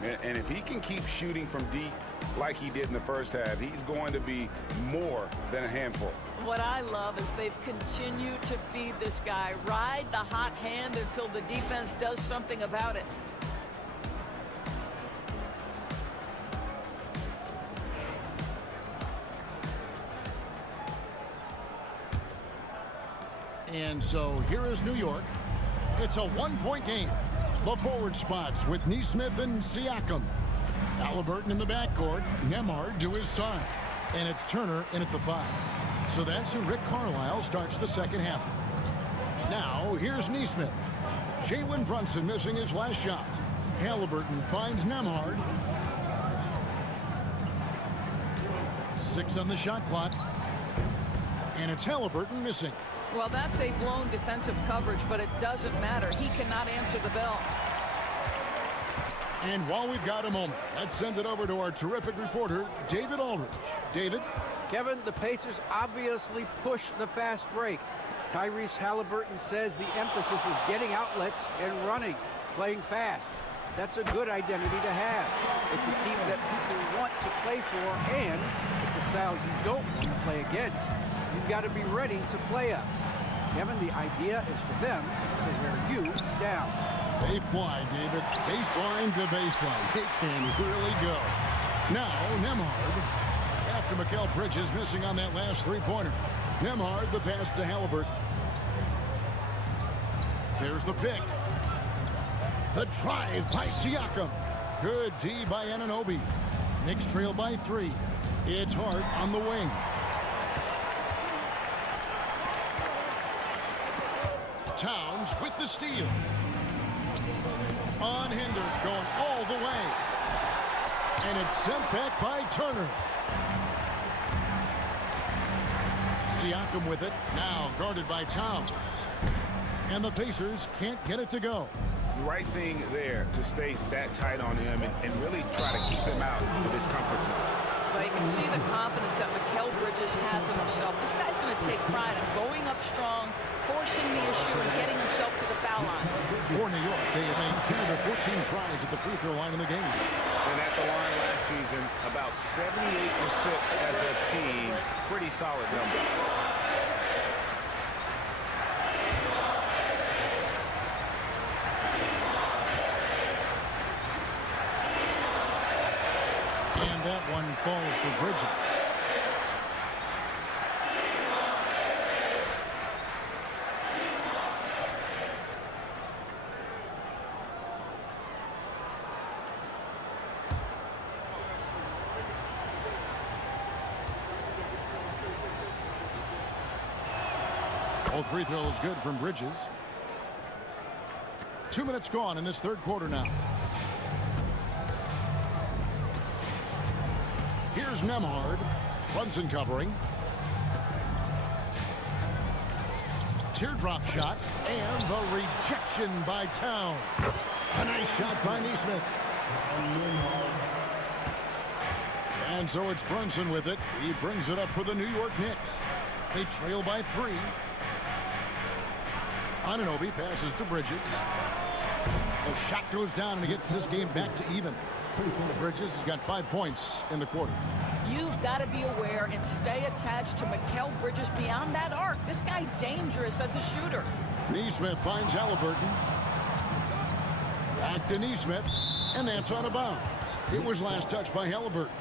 And if he can keep shooting from deep like he did in the first half, he's going to be more than a handful. What I love is they've continued to feed this guy. Ride the hot hand until the defense does something about it. And so here is New York. It's a one-point game. The forward spots with Neesmith and Siakam. Halliburton in the backcourt. Nembhard to his side. And it's Turner in at the 5. So that's who Rick Carlisle starts the second half with. Now, here's Neesmith. Jalen Brunson missing his last shot. Halliburton finds Nemhard. 6 on the shot clock. And it's Halliburton missing. Well, that's a blown defensive coverage, but it doesn't matter. He cannot answer the bell. And while we've got a moment, let's send it over to our terrific reporter, David Aldridge. David? Kevin, the Pacers obviously push the fast break. Tyrese Halliburton says the emphasis is getting outlets and running, playing fast. That's a good identity to have. It's a team that people want to play for, and it's a style you don't want to play against. You've got to be ready to play us. Kevin, the idea is for them to wear you down. They fly, David. Baseline to baseline. They can really go. Now, Nemhard. After Mikal Bridges missing on that last three-pointer. Nemhard, the pass to Halliburton. There's the pick. The drive by Siakam. Good D by Anunoby. Knicks trail by 3. It's Hart on the wing. Towns with the steal. Unhindered, going all the way. And it's sent back by Turner. Siakam with it, now guarded by Towns. And the Pacers can't get it to go. The right thing there to stay that tight on him and really try to keep him out of his comfort zone. Well, you can see the confidence that Mikal Bridges has in himself. This guy's going to take pride in going up strong, forcing the issue, and getting himself to the foul line. For New York, they have made 10 of their 14 tries at the free throw line in the game. And at the line last season, about 78% as a team. Pretty solid numbers. And that one falls for Bridges. Both free throws good from Bridges. 2 minutes gone in this third quarter now. Here's Nemhard. Brunson covering. Teardrop shot. And the rejection by Towns. A nice shot by Nesmith. And so it's Brunson with it. He brings it up for the New York Knicks. They trail by 3. Anunoby passes to Bridges. The shot goes down and he gets this game back to even. Bridges has got 5 points in the quarter. You've got to be aware and stay attached to Mikal Bridges beyond that arc. This guy dangerous as a shooter. Nesmith finds Halliburton. Back to Nesmith, and that's out of bounds. It was last touched by Halliburton.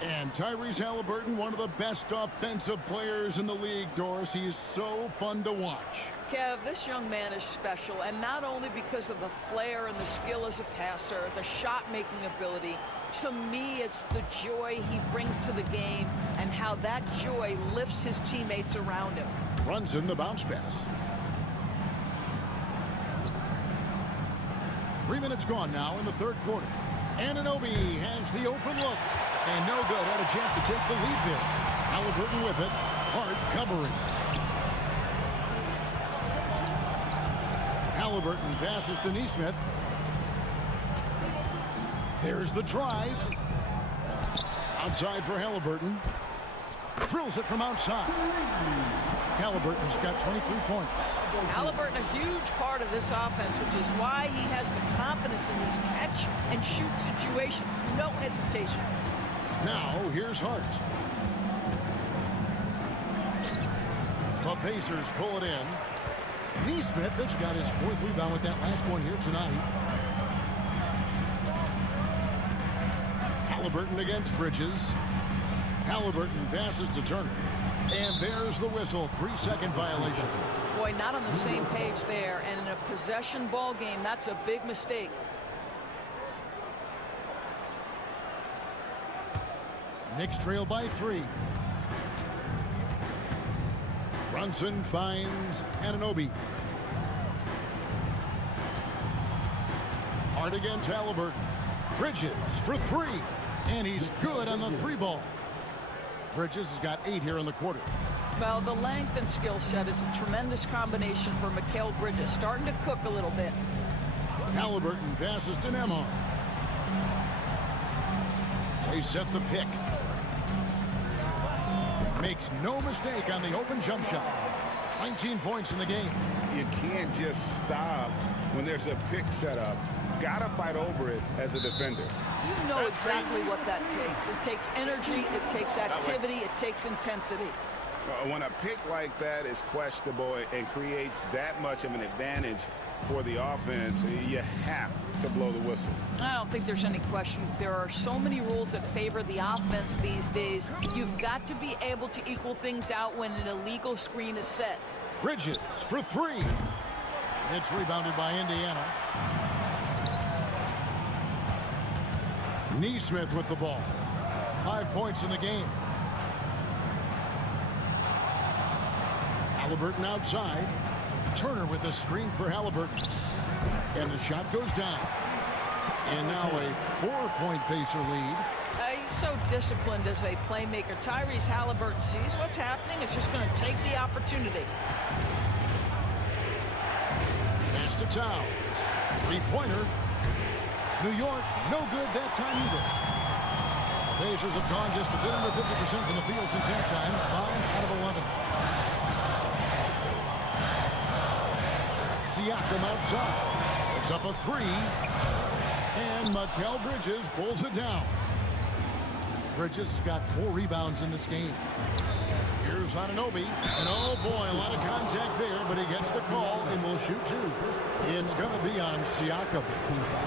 And Tyrese Halliburton, one of the best offensive players in the league, Doris. He is so fun to watch. Kev, this young man is special, and not only because of the flair and the skill as a passer, the shot-making ability. To me, it's the joy he brings to the game and how that joy lifts his teammates around him. Runs in the bounce pass. 3 minutes gone now in the third quarter. Anunoby has the open look. And no good. Had a chance to take the lead there. Halliburton with it. Hart covering. Halliburton passes to Nesmith. There's the drive. Outside for Halliburton. Drills it from outside. Halliburton's got 23 points. Halliburton, a huge part of this offense, which is why he has the confidence in these catch-and-shoot situations. No hesitation. Now, here's Hart. The Pacers pull it in. Nesmith has got his 4th rebound with that last one here tonight. Halliburton against Bridges. Halliburton passes to Turner. And there's the whistle. 3-second violation. Boy, not on the same page there. And in a possession ball game, that's a big mistake. Knicks trail by 3. Brunson finds Anunoby. Hard against Halliburton. Bridges for three. And he's good on the three ball. Bridges has got 8 here in the quarter. Well, the length and skill set is a tremendous combination for Mikal Bridges. Starting to cook a little bit. Halliburton passes to Nembhard. They set the pick. Makes no mistake on the open jump shot. 19 points in the game. You can't just stop when there's a pick set up. Gotta fight over it as a defender. You know exactly what that takes. It takes energy, it takes activity, it takes intensity. When a pick like that is questionable and creates that much of an advantage for the offense, you have to blow the whistle. I don't think there's any question. There are so many rules that favor the offense these days. You've got to be able to equal things out when an illegal screen is set. Bridges for three. It's rebounded by Indiana. Neesmith with the ball. 5 points in the game. Halliburton outside. Turner with a screen for Halliburton. And the shot goes down. And now a 4-point Pacer lead. He's so disciplined as a playmaker. Tyrese Halliburton sees what's happening. It's just going to take the opportunity. Pass to Towns. Three-pointer. New York, no good that time either. The Pacers have gone just a bit under 50% from the field since halftime. 5 out of 11. Siakam outside. It's up a three. And Mikal Bridges pulls it down. Bridges got 4 rebounds in this game. Here's Anunoby. And oh boy, a lot of contact there, but he gets the call and will shoot 2. It's going to be on Siakam.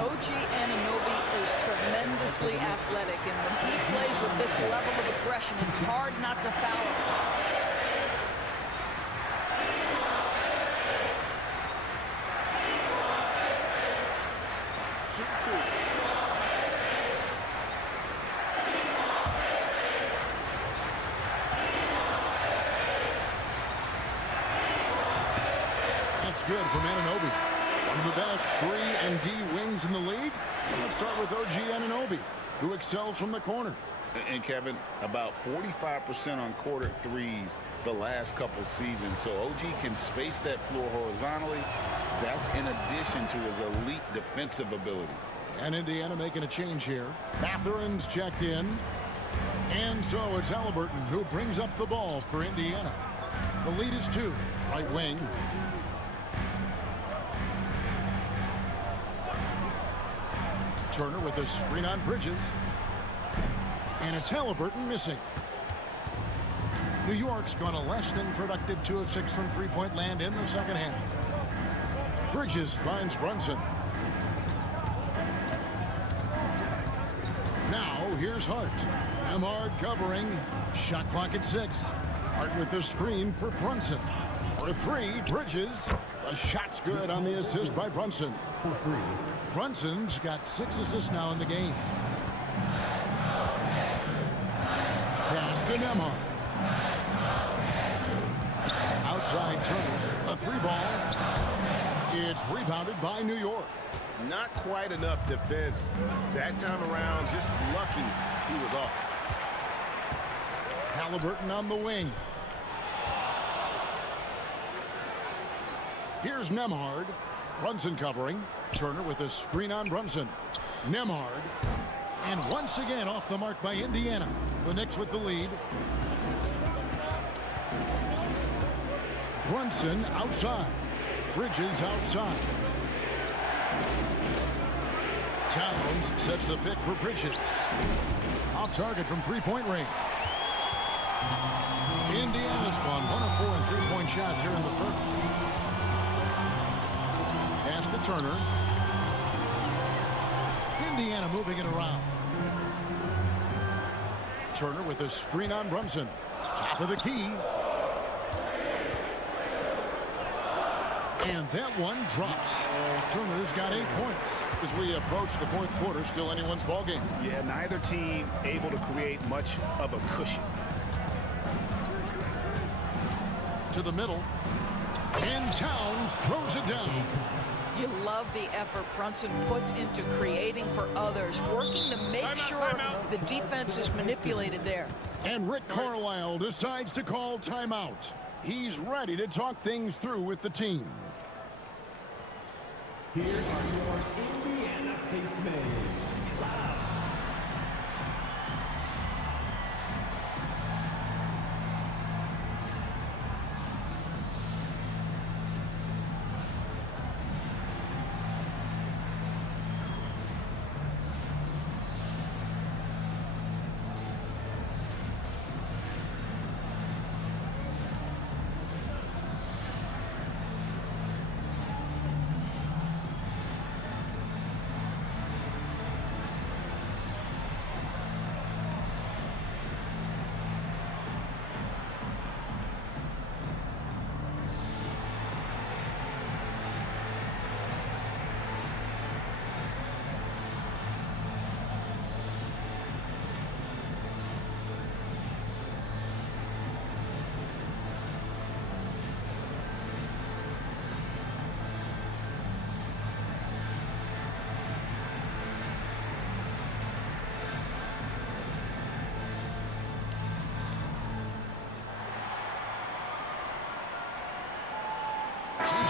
OG Anunoby is tremendously athletic, and when he plays with this level of aggression, it's hard not to foul him. Good from Anunoby. One of the best 3-and-D wings in the league. Let's start with OG Anunoby, who excels from the corner. And Kevin, about 45% on quarter threes the last couple seasons. So OG can space that floor horizontally. That's in addition to his elite defensive abilities. And Indiana making a change here. Matherin's checked in. And so it's Halliburton who brings up the ball for Indiana. The lead is 2. Right wing. Turner with a screen on Bridges. And it's Halliburton missing. New York's gone a less than productive 2 of 6 from three-point land in the second half. Bridges finds Brunson. Now here's Hart. Nembhard covering. Shot clock at 6. Hart with the screen for Brunson. For 3, Bridges. The shot's good on the assist by Brunson. For 3. Brunson's got 6 assists now in the game. Pass to Nembhard. Outside Turner. A 3-ball. It's rebounded by New York. Not quite enough defense that time around. Just lucky he was off. Halliburton on the wing. Here's Nembhard. Brunson covering. Turner with a screen on Brunson. Nembhard. And once again off the mark by Indiana. The Knicks with the lead. Brunson outside. Bridges outside. Towns sets the pick for Bridges. Off target from three-point range. Indiana's won 1 of 4 in three-point shots here in the third. Pass to Turner. Indiana moving it around. Turner with a screen on Brunson. Top of the key. And that one drops. Turner's got 8 points. As we approach the fourth quarter, still anyone's ballgame. Yeah, neither team able to create much of a cushion. To the middle. And Towns throws it down. You love the effort Brunson puts into creating for others, working to make sure the defense is manipulated there. And Rick Carlisle decides to call timeout. He's ready to talk things through with the team. Here are your Indiana Pacemen.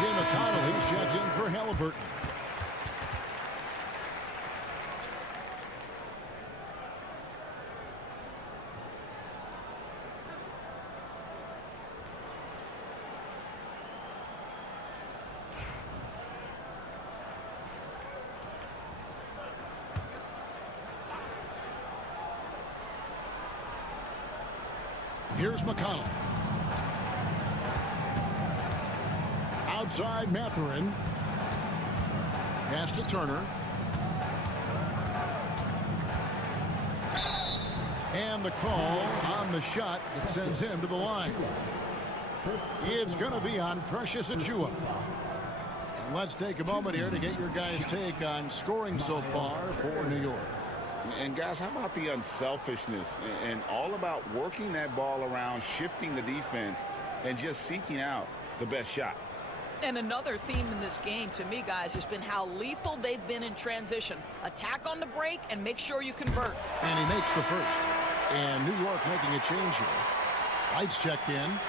T.J. McConnell, he's checked in for Halliburton. Here's McConnell. Outside Mathurin. Pass to Turner. And the call on the shot that sends him to the line. It's going to be on Precious Achiuwa. And let's take a moment here to get your guys' take on scoring so far for New York. And guys, how about the unselfishness and all about working that ball around, shifting the defense, and just seeking out the best shot. And another theme in this game to me, guys, has been how lethal they've been in transition. Attack on the break and make sure you convert. And he makes the first. And New York making a change here. Lights checked in.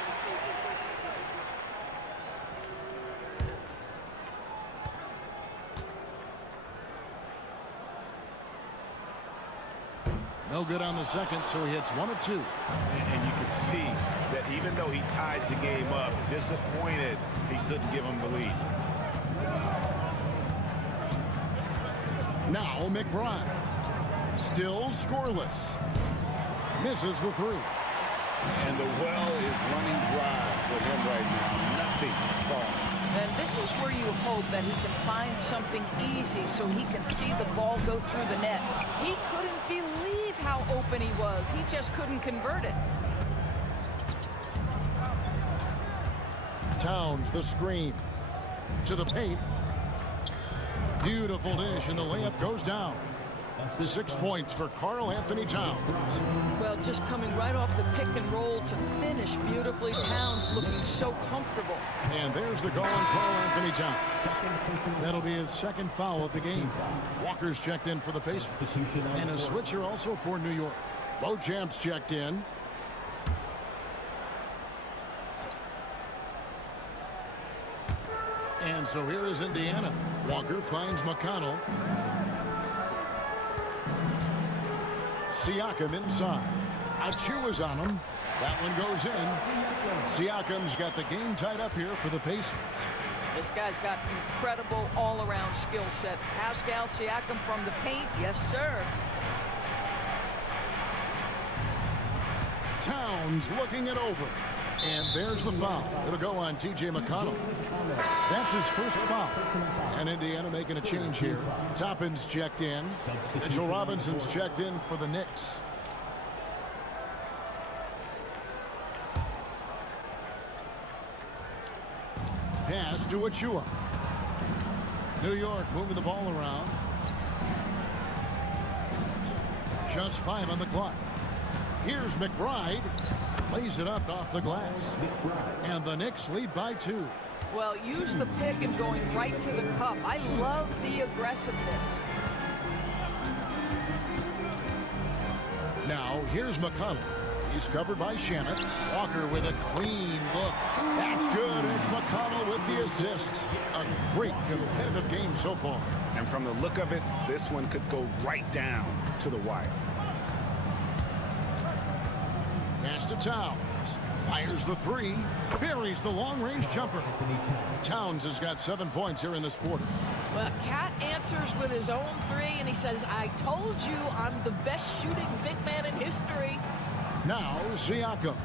No good on the second, so he hits 1 of 2. And you can see that even though he ties the game up, disappointed he couldn't give him the lead. Now McBride. Still scoreless. Misses the 3. And the well is running dry for him right now. Nothing falling. And this is where you hope that he can find something easy so he can see the ball go through the net. He couldn't believe how open he was. He just couldn't convert it. Towns, the screen. To the paint. Beautiful dish, and the layup goes down. 6 points for Karl-Anthony Towns. Well, just coming right off the pick and roll to finish beautifully. Towns looking so comfortable. And there's the call on Karl-Anthony Towns. That'll be his second foul of the game. Walker's checked in for the Pacers. And a switcher also for New York. Beauchamp's checked in. And so here is Indiana. Walker finds McConnell. Siakam inside. Achiuwa's on him. That one goes in. Siakam's got the game tied up here for the Pacers. This guy's got incredible all-around skill set. Pascal Siakam from the paint. Yes, sir. Towns looking it over. And there's the foul. It'll go on T.J. McConnell. That's his first foul. And Indiana making a change here. Toppin's checked in. Mitchell Robinson's checked in for the Knicks. Pass to Achiuwa. New York moving the ball around. Just 5 on the clock. Here's McBride. Lays it up off the glass. And the Knicks lead by 2. Well, use the pick and going right to the cup. I love the aggressiveness. Now, here's McConnell. He's covered by Shamet. Walker with a clean look. That's good. It's McConnell with the assist. A great competitive game so far. And from the look of it, this one could go right down to the wire. Pass to Towns. Fires the three. Buries the long-range jumper. Towns has got 7 points here in this quarter. Well, Cat answers with his own three, and he says, I told you I'm the best shooting big man in history. Now, Siakam.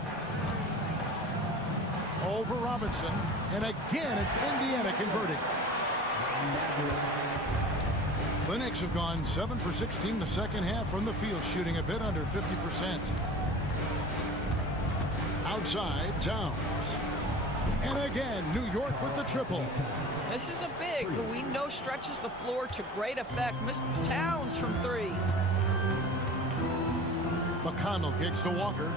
Over Robinson. And again, it's Indiana converting. The Knicks have gone 7 for 16 the second half from the field, shooting a bit under 50%. Outside, Towns. And again, New York with the triple. This is a big who we know stretches the floor to great effect. Mr. Towns from three. McConnell kicks to Walker.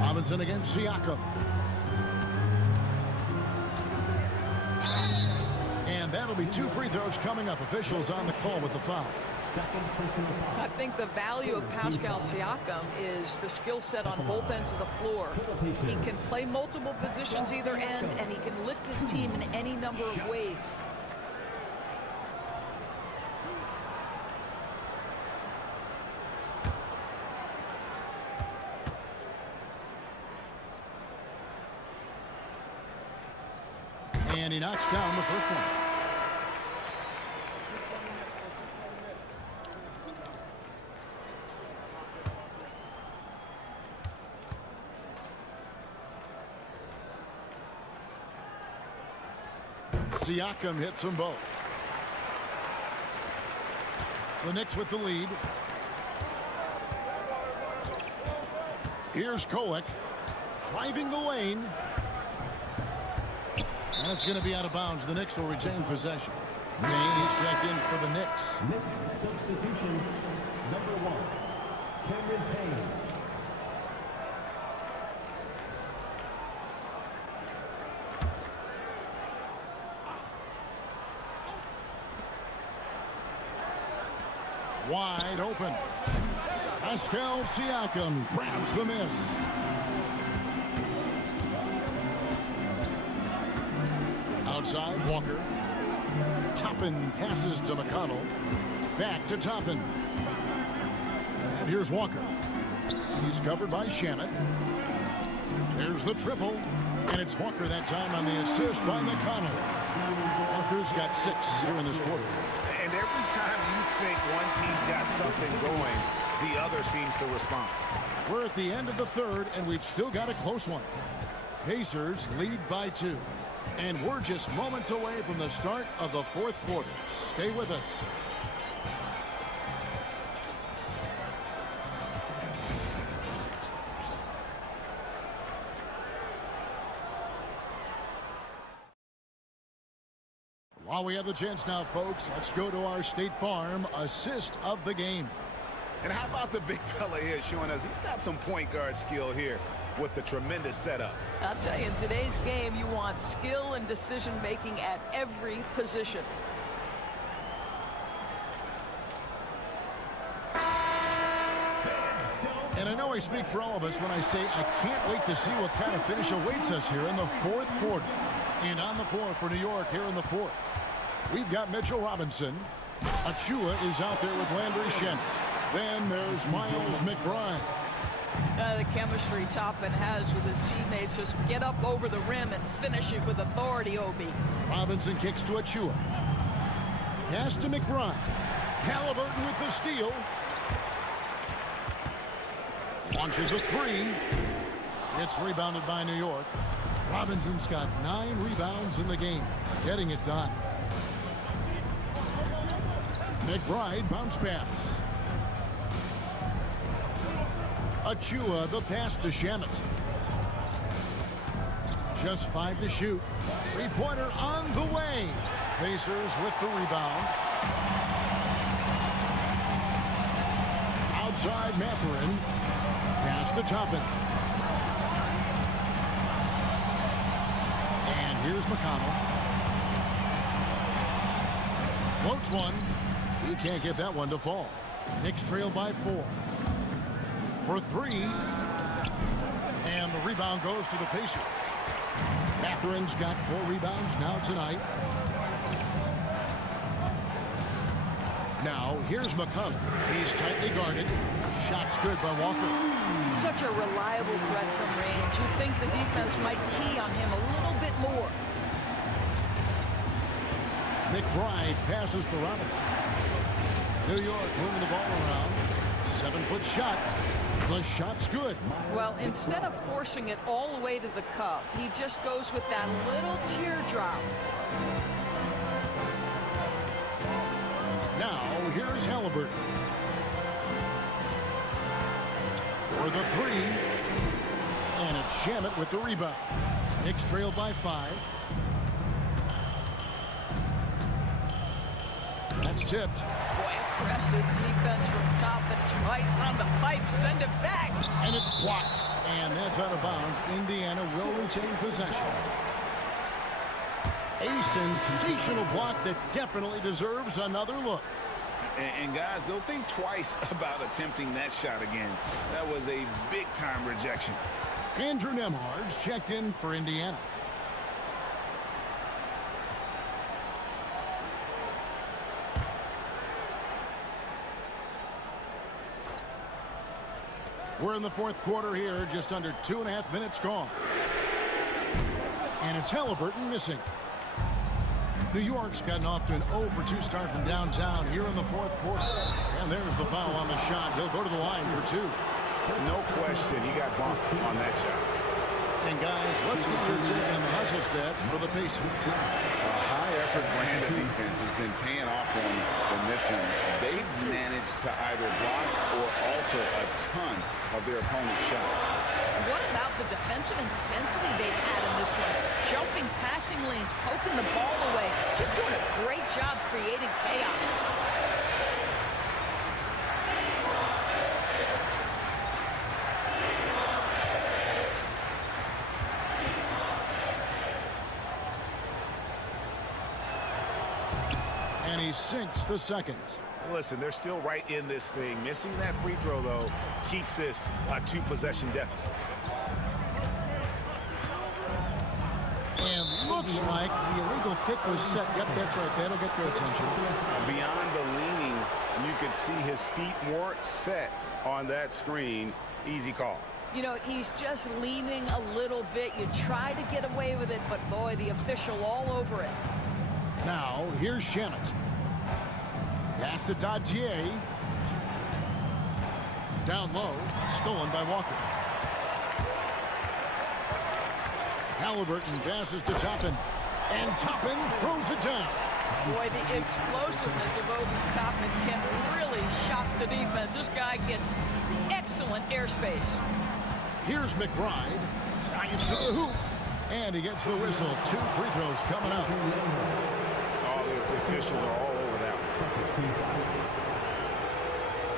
Robinson against Siakam. And that'll be 2 free throws coming up. Officials on the call with the foul. I think the value of Pascal Siakam is the skill set on both ends of the floor. He can play multiple positions either end, and he can lift his team in any number of ways. And he knocks down the first one. Siakam hits them both. The Knicks with the lead. Here's Kolek driving the lane. And it's going to be out of bounds. The Knicks will retain possession. Payne, he's checked in for the Knicks. Knicks substitution number 1, Cameron Payne. Wide open. Pascal Siakam grabs the miss. Outside, Walker. Toppin passes to McConnell. Back to Toppin. And here's Walker. He's covered by Shamet. There's the triple. And it's Walker that time on the assist by McConnell. Walker's got 6 here in this quarter. And every time you think one team's got something going, the other seems to respond. We're at the end of the third, and we've still got a close one. Pacers lead by 2. And we're just moments away from the start of the fourth quarter. Stay with us. While we have the chance now, folks, let's go to our State Farm assist of the game. And how about the big fella here showing us he's got some point guard skill here with the tremendous setup. I'll tell you, in today's game, you want skill and decision-making at every position. And I know I speak for all of us when I say I can't wait to see what kind of finish awaits us here in the fourth quarter. And on the floor for New York here in the fourth, we've got Mitchell Robinson. Achua is out there with Landry Shamet. Then there's Miles McBride. The chemistry Toppin has with his teammates. Just get up over the rim and finish it with authority, Obi. Robinson kicks to Achua. Pass to McBride. Halliburton with the steal. Launches a three. It's rebounded by New York. Robinson's got 9 rebounds in the game. Getting it done. McBride bounce pass. Achua, the pass to Shamet. Just 5 to shoot. Three-pointer on the way. Pacers with the rebound. side, Mathurin. Pass to Toppin. And here's McConnell. Floats one. He can't get that one to fall. Knicks trail by 4. For 3. And the rebound goes to the Pacers. Mathurin's got 4 rebounds now tonight. Now, here's McConnell. He's tightly guarded. Shot's good by Walker. Such a reliable threat from range. You'd think the defense might key on him a little bit more. McBride passes to Robinson. New York moving the ball around. 7-foot shot. The shot's good. Well, instead of forcing it all the way to the cup, he just goes with that little teardrop. Now, here's Halliburton. For the 3. And it's Shamet with the rebound. Knicks trail by 5. That's tipped. Boy, aggressive defense from Toppin. Right on the pipe, send it back. And it's blocked. And that's out of bounds. Indiana will retain possession. A sensational block that definitely deserves another look. And guys, they'll think twice about attempting that shot again. That was a big-time rejection. Andrew Nembhard's checked in for Indiana. We're in the 4th quarter here, just under 2.5 minutes gone. And it's Halliburton missing. New York's gotten off to an 0-for-2 start from downtown here in the 4th quarter. And there's the foul on the shot. He'll go to the line for 2. No question, he got bumped on that shot. And guys, let's get your take on the hustle stats for the Pacers. A high-effort brand of defense has been paying off for them in this one. They've managed to either block or alter a ton of their opponent's shots. What about the defensive intensity they've had in this one? Jumping passing lanes, poking the ball away, just doing a great job creating chaos. And he sinks the second. Listen, they're still right in this thing. Missing that free throw, though, keeps this a 2-possession deficit. And looks like the illegal kick was set. Yep, that's right. That'll get their attention. Beyond the leaning, you could see his feet weren't set on that screen. Easy call. You know, he's just leaning a little bit. You try to get away with it, but boy, the official all over it. Now, here's Shamet. Pass to Dadier. Down low, stolen by Walker. Halliburton passes to Toppin. And Toppin throws it down. Boy, the explosiveness of Obi Toppin can really shock the defense. This guy gets excellent airspace. Here's McBride. Drives to the hoop. And he gets the whistle. 2 free throws coming up. All the officials are all over that one.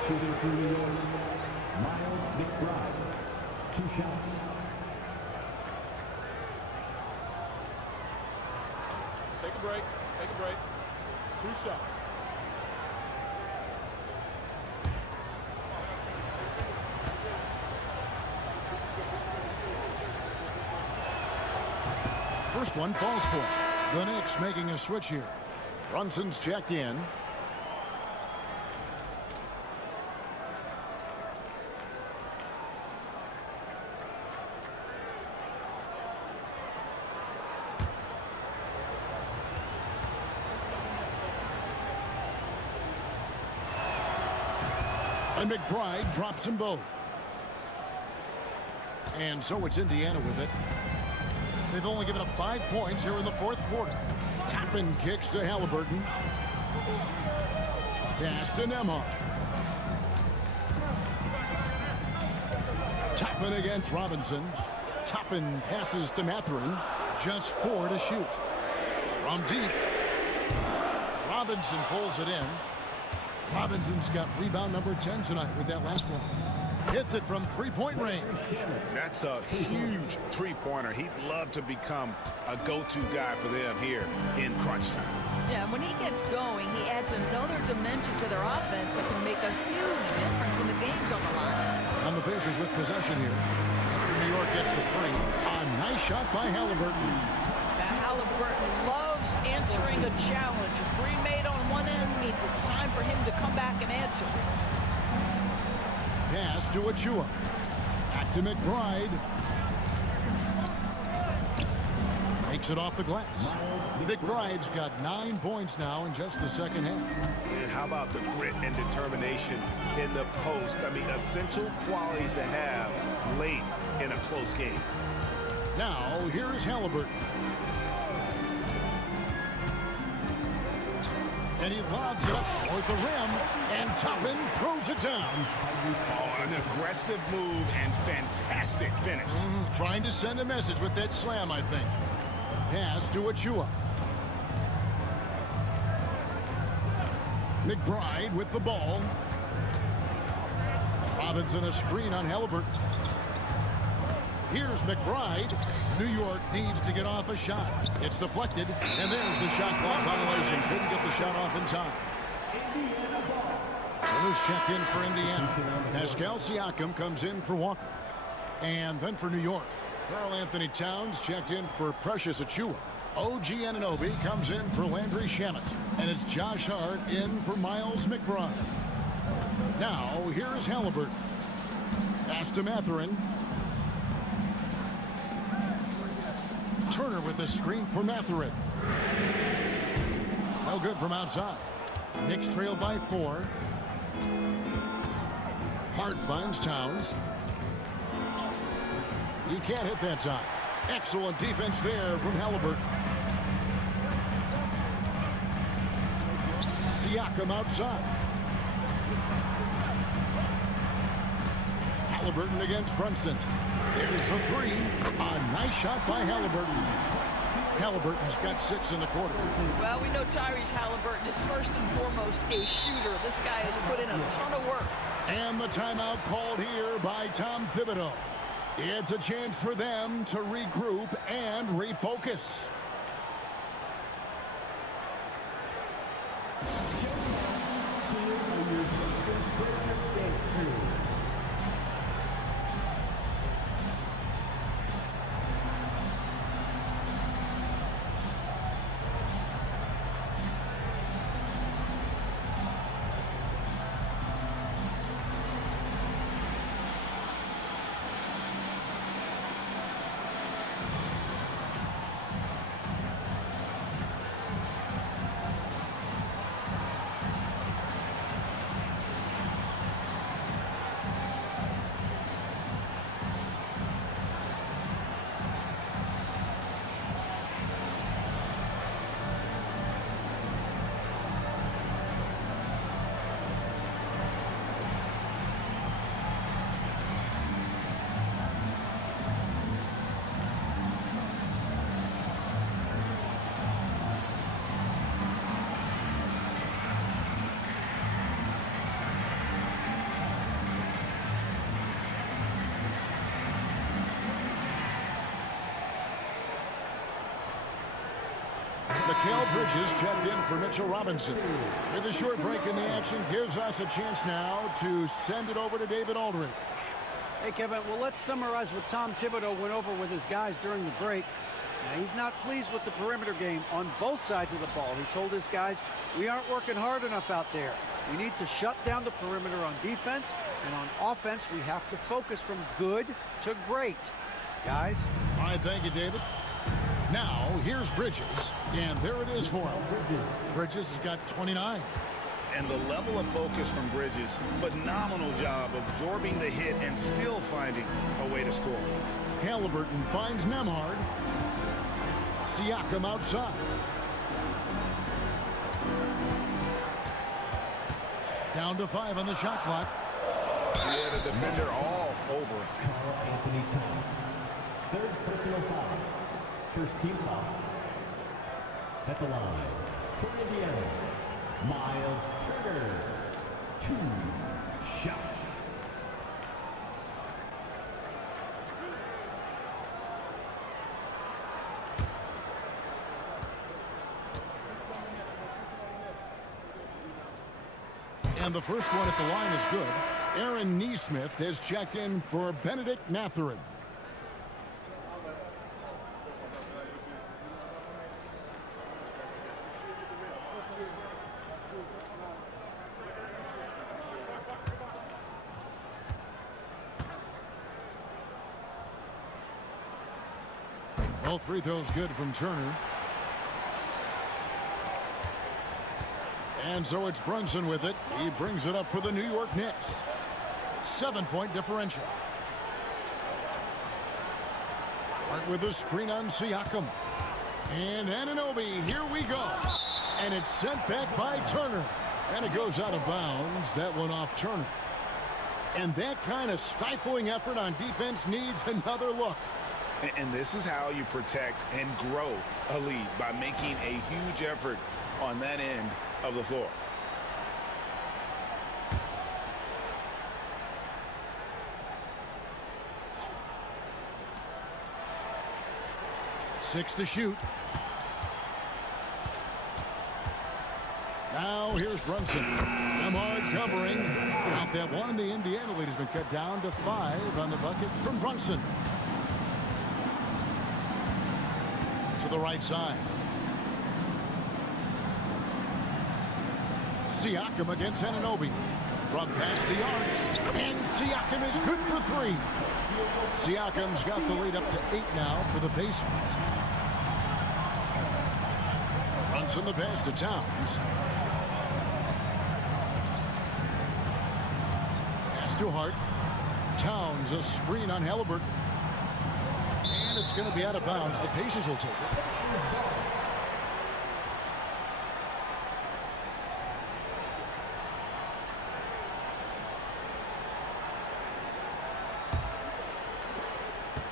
Shooting for New York, Miles McBride. 2 shots. Take a break. Take a break. 2 shots. First one falls for him. The Knicks making a switch here. Brunson's checked in. And McBride drops them both. And so it's Indiana with it. They've only given up 5 points here in the 4th quarter. Toppin kicks to Halliburton. Pass to Nembhard. Toppin against Robinson. Toppin passes to Mathurin. Just 4 to shoot. From deep. Robinson pulls it in. Robinson's got rebound number 10 tonight with that last one. Hits it from three-point range. That's a huge three-pointer. He'd love to become a go-to guy for them here in crunch time. Yeah, and when he gets going, he adds another dimension to their offense that can make a huge difference when the game's on the line. On the Pacers with possession here. New York gets the three. A nice shot by Halliburton. Now, Halliburton loves answering a challenge. A three made on one end means it's time for him to come back and answer. Pass to Achua. Back to McBride. Takes it off the glass. McBride's got 9 points now in just the second half. And how about the grit and determination in the post? I mean, essential qualities to have late in a close game. Now, here is Halliburton. And he lobs it up toward the rim. And Toppin throws it down. Oh, an aggressive move and fantastic finish. Trying to send a message with that slam, I think. Pass to Achua. McBride with the ball. Robinson a screen on Halliburton. Here's McBride. New York needs to get off a shot. It's deflected, and there's the shot clock violation. Couldn't get the shot off in time. Turner's checked in for Indiana. Pascal Siakam comes in for Walker. And then for New York, Karl Anthony Towns checked in for Precious Achua. OG Anunoby comes in for Landry Shamet. And it's Josh Hart in for Miles McBride. Now, here is Halliburton. Pass to Mathurin. Turner with the screen for Mathurin. No good from outside. Knicks trail by 4. Hart finds Towns. He can't hit that time. Excellent defense there from Halliburton. Siakam outside. Halliburton against Brunson. There's the three. A nice shot by Halliburton. Halliburton's got 6 in the quarter. Well, we know Tyrese Halliburton is first and foremost a shooter. This guy has put in a ton of work. And the timeout called here by Tom Thibodeau. It's a chance for them to regroup and refocus. Mikal Bridges checked in for Mitchell Robinson. With a short break in the action gives us a chance now to send it over to David Aldridge. Hey, Kevin, well, let's summarize what Tom Thibodeau went over with his guys during the break. Now, he's not pleased with the perimeter game on both sides of the ball. He told his guys, we aren't working hard enough out there. We need to shut down the perimeter on defense, and on offense, we have to focus from good to great. Guys? All right, thank you, David. Now, here's Bridges, and there it is for him. Bridges has got 29. And the level of focus from Bridges, phenomenal job absorbing the hit and still finding a way to score. Halliburton finds Nembhard. Siakam outside. Down to 5 on the shot clock. Yeah, the defender all over him. Karl Anthony Towns. Third personal foul. First team foul. At the line for Indiana, Miles Turner. 2 shots. And the first one at the line is good. Aaron Neesmith has checked in for Benedict Mathurin. All free throws good from Turner. And so it's Brunson with it. He brings it up for the New York Knicks. 7-point differential. Hart with a screen on Siakam. And Anunoby, here we go. And it's sent back by Turner. And it goes out of bounds. That one off Turner. And that kind of stifling effort on defense needs another look. And this is how you protect and grow a lead, by making a huge effort on that end of the floor. Six to shoot. Now here's Brunson. Lamar covering. Out that one. The Indiana lead has been cut down to 5 on the bucket from Brunson. To the right side. Siakam against Anunoby. From past the arc. And Siakam is good for 3. Siakam's got the lead up to 8 now for the Pacers. Brunson the pass to Towns. Pass to Hart. Towns a screen on Halliburton. And it's going to be out of bounds. The Pacers will take it.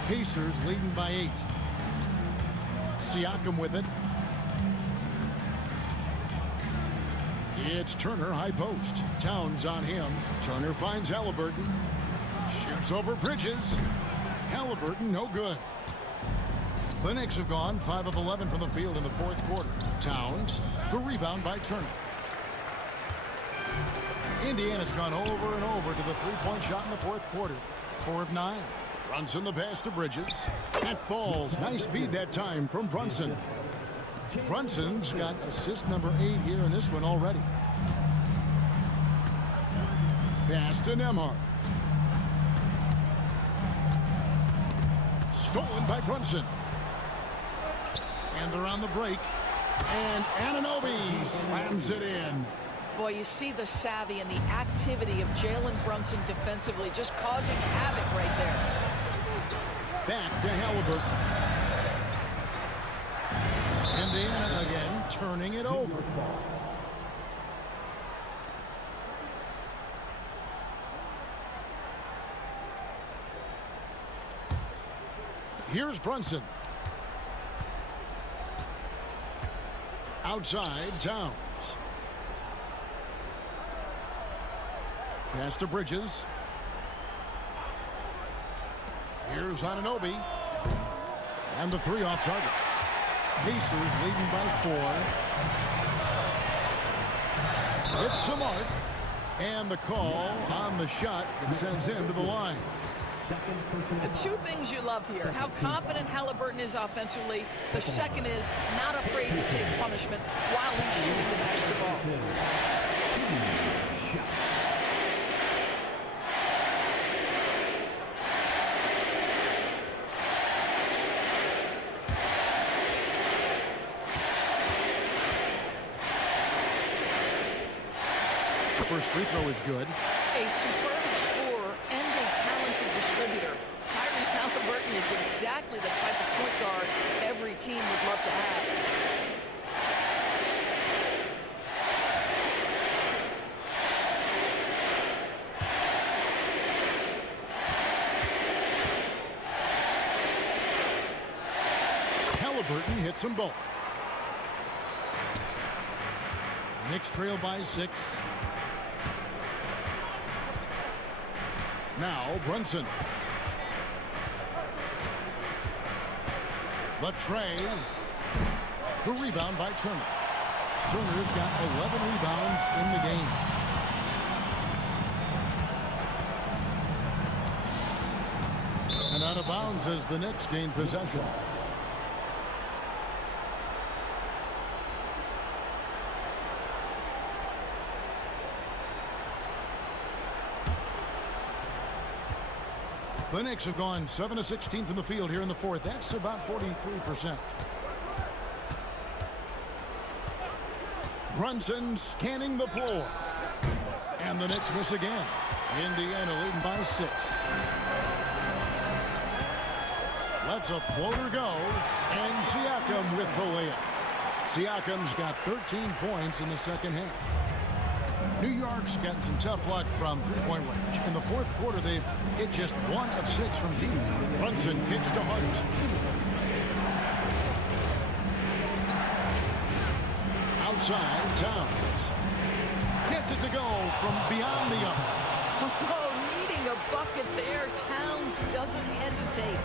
Pacers leading by 8. Siakam with it. It's Turner, high post. Towns on him. Turner finds Halliburton. Shoots over Bridges. Halliburton, no good. The Knicks have gone 5 of 11 from the field in the fourth quarter. Towns, the rebound by Turner. Indiana's gone over and over to the three-point shot in the fourth quarter. 4 of 9. Brunson the pass to Bridges. That falls. Nice feed that time from Brunson. Brunson's got assist number 8 here in this one already. Pass to Nembhard. Stolen by Brunson. And they're on the break. And Anunoby slams it in. Boy, you see the savvy and the activity of Jalen Brunson defensively, just causing havoc right there. Back to Halliburton. Indiana again turning it over. Here's Brunson. Outside, Towns. Pass to Bridges. Here's Anunoby. And the 3 off target. Pacers leading by 4. Hits the mark. And the call on the shot that sends him to the line. The 2 things you love here, how confident Halliburton is offensively. The second is not afraid to take punishment while he's shooting the basketball. First free throw is good. A superb scorer and a talented distributor. Tyrese Halliburton is exactly the type of point guard every team would love to have. Halliburton hits them both. Knicks trail by 6. Now Brunson. The tray. The rebound by Turner. Turner's got 11 rebounds in the game. And out of bounds as the Knicks gain possession. The Knicks have gone 7 of 16 from the field here in the fourth. That's about 43%. Brunson scanning the floor. And the Knicks miss again. Indiana leading by 6. Lets a floater go. And Siakam with the layup. Siakam's got 13 points in the second half. New York's gotten some tough luck from three-point range. In the fourth quarter, they've hit just 1 of 6 from deep. Brunson kicks to Hart. Outside, Towns. Gets it to go from beyond the arc. Oh, needing a bucket there. Towns doesn't hesitate.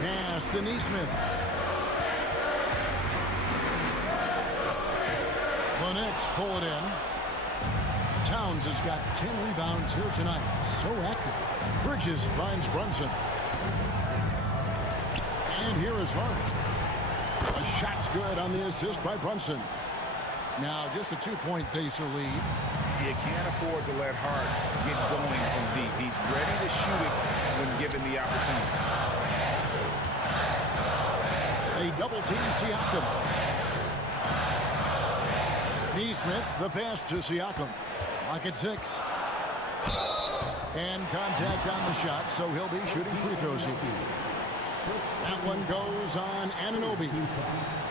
Pass to Neesmith. The Knicks pull it in. Towns has got 10 rebounds here tonight. So active. Bridges finds Brunson. And here is Hart. A shot's good on the assist by Brunson. Now just a 2-point Pacer lead. You can't afford to let Hart get going from deep. He's ready to shoot it when given the opportunity. They double team Siakam. Neesmith, the pass to Siakam. Lock at 6. And contact on the shot, so he'll be shooting free throws here. That one goes on Anunoby.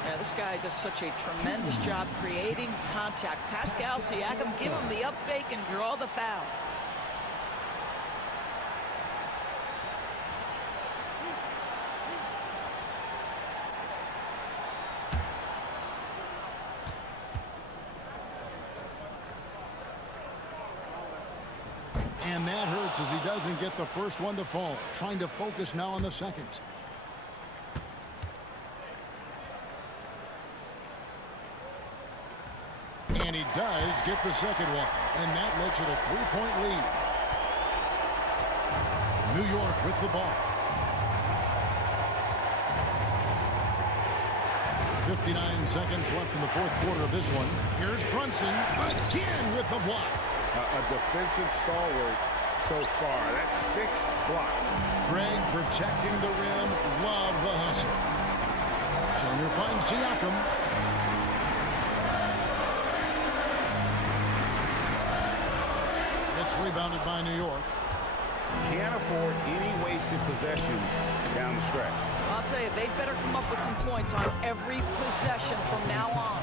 Yeah, this guy does such a tremendous job creating contact. Pascal Siakam, give him the up fake and draw the foul. And that hurts as he doesn't get the first one to fall. Trying to focus now on the second. And he does get the second one. And that makes it a 3-point lead. New York with the ball. 59 seconds left in the fourth quarter of this one. Here's Brunson again with the block. A defensive stalwart so far. That's 6 blocks. Greg protecting the rim. Love the hustle. Turner finds Siakam. It's rebounded by New York. Can't afford any wasted possessions down the stretch. I'll tell you, they better come up with some points on every possession from now on.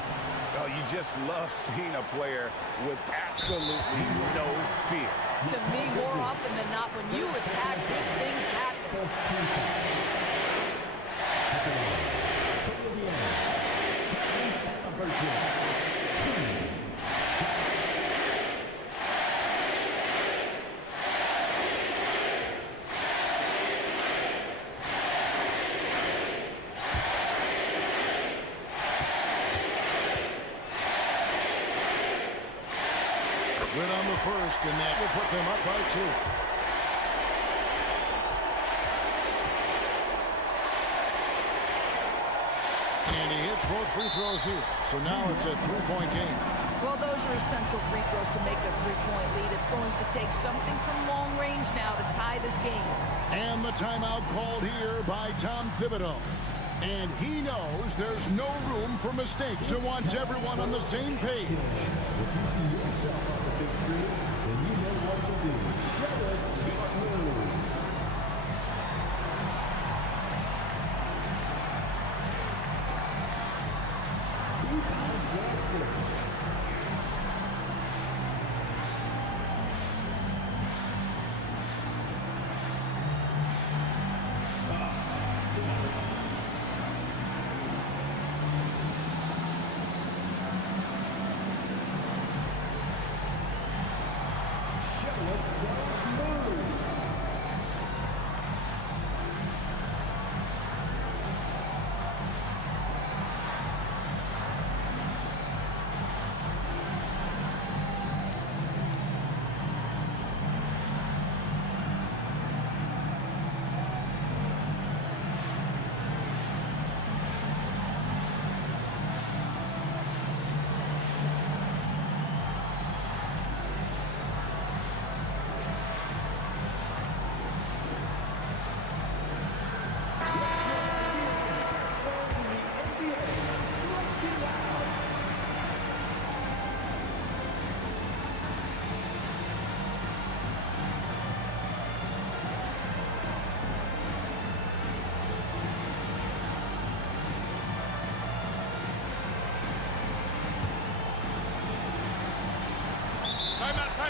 Oh, you just love seeing a player with absolutely no fear. To me, more often than not, when you attack, big things happen. Win on the first, and that will put them up by 2. And he hits both free throws here. So now it's a 3-point game. Well, those are essential free throws to make it a 3-point lead. It's going to take something from long range now to tie this game. And the timeout called here by Tom Thibodeau. And he knows there's no room for mistakes and wants everyone on the same page.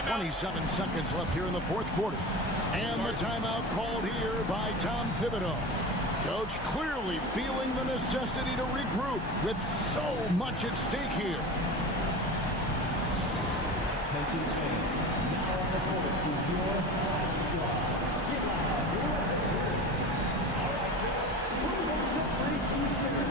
27 seconds left here in the fourth quarter. And the timeout called here by Tom Thibodeau. Coach clearly feeling the necessity to regroup with so much at stake here. Now on the court is your practice squad. Get loud. All right, Phil. Who wants a free t-shirt?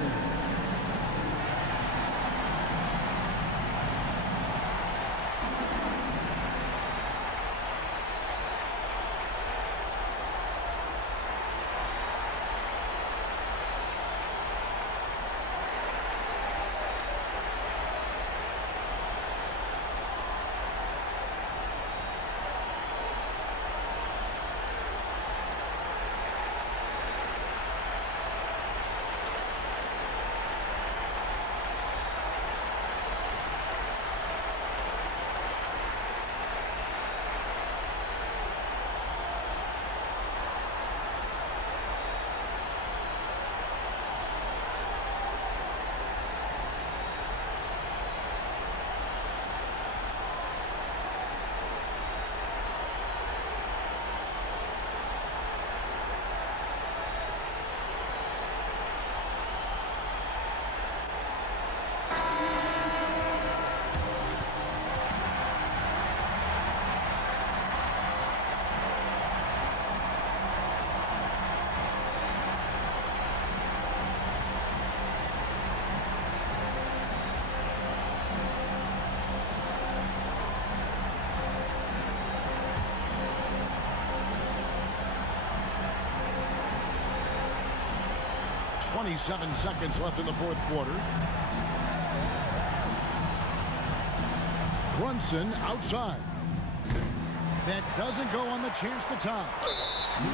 .27 seconds left in the fourth quarter. Brunson outside. That doesn't go on the chance to tie.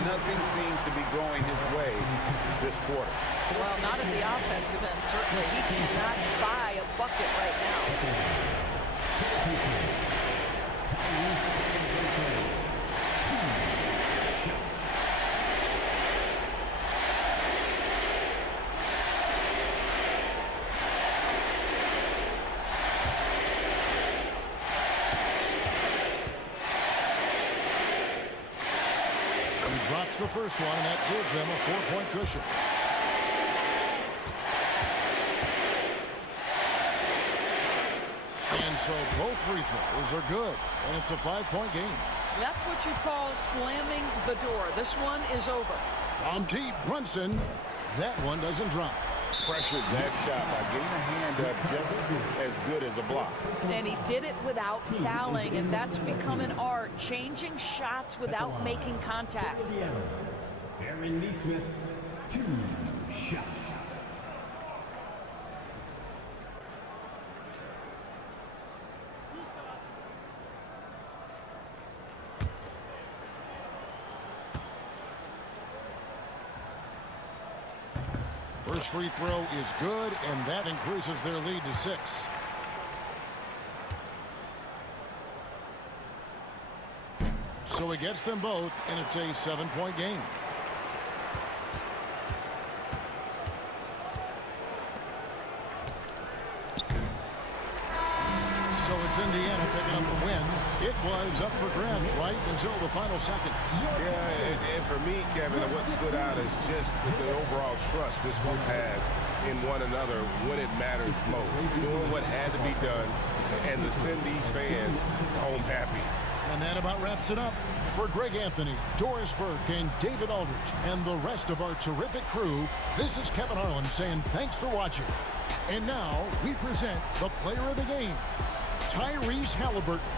Nothing seems to be going his way this quarter. Well, not at the offensive end, certainly. He cannot buy a bucket right now. Drops the first one, and that gives them a 4-point cushion. And so both free throws are good, and it's a 5-point game. That's what you call slamming the door. This one is over. From deep, Brunson. That one doesn't drop. Pressured that shot by getting a hand up just as good as a block. And he did it without fouling, and that's become an art, changing shots without making contact. Aaron Neesmith, 2 shots. First free throw is good, and that increases their lead to 6. So he gets them both, and it's a 7-point game. So it's Indiana picking up the win. It was up for grabs right until the final seconds. Yeah, and for me, Kevin, what stood out is just the overall trust this group has in one another when it matters most. Doing what had to be done and to send these fans home happy. And that about wraps it up. For Greg Anthony, Doris Burke, and David Aldridge, and the rest of our terrific crew, this is Kevin Harlan saying thanks for watching. And now we present the player of the game, Tyrese Halliburton.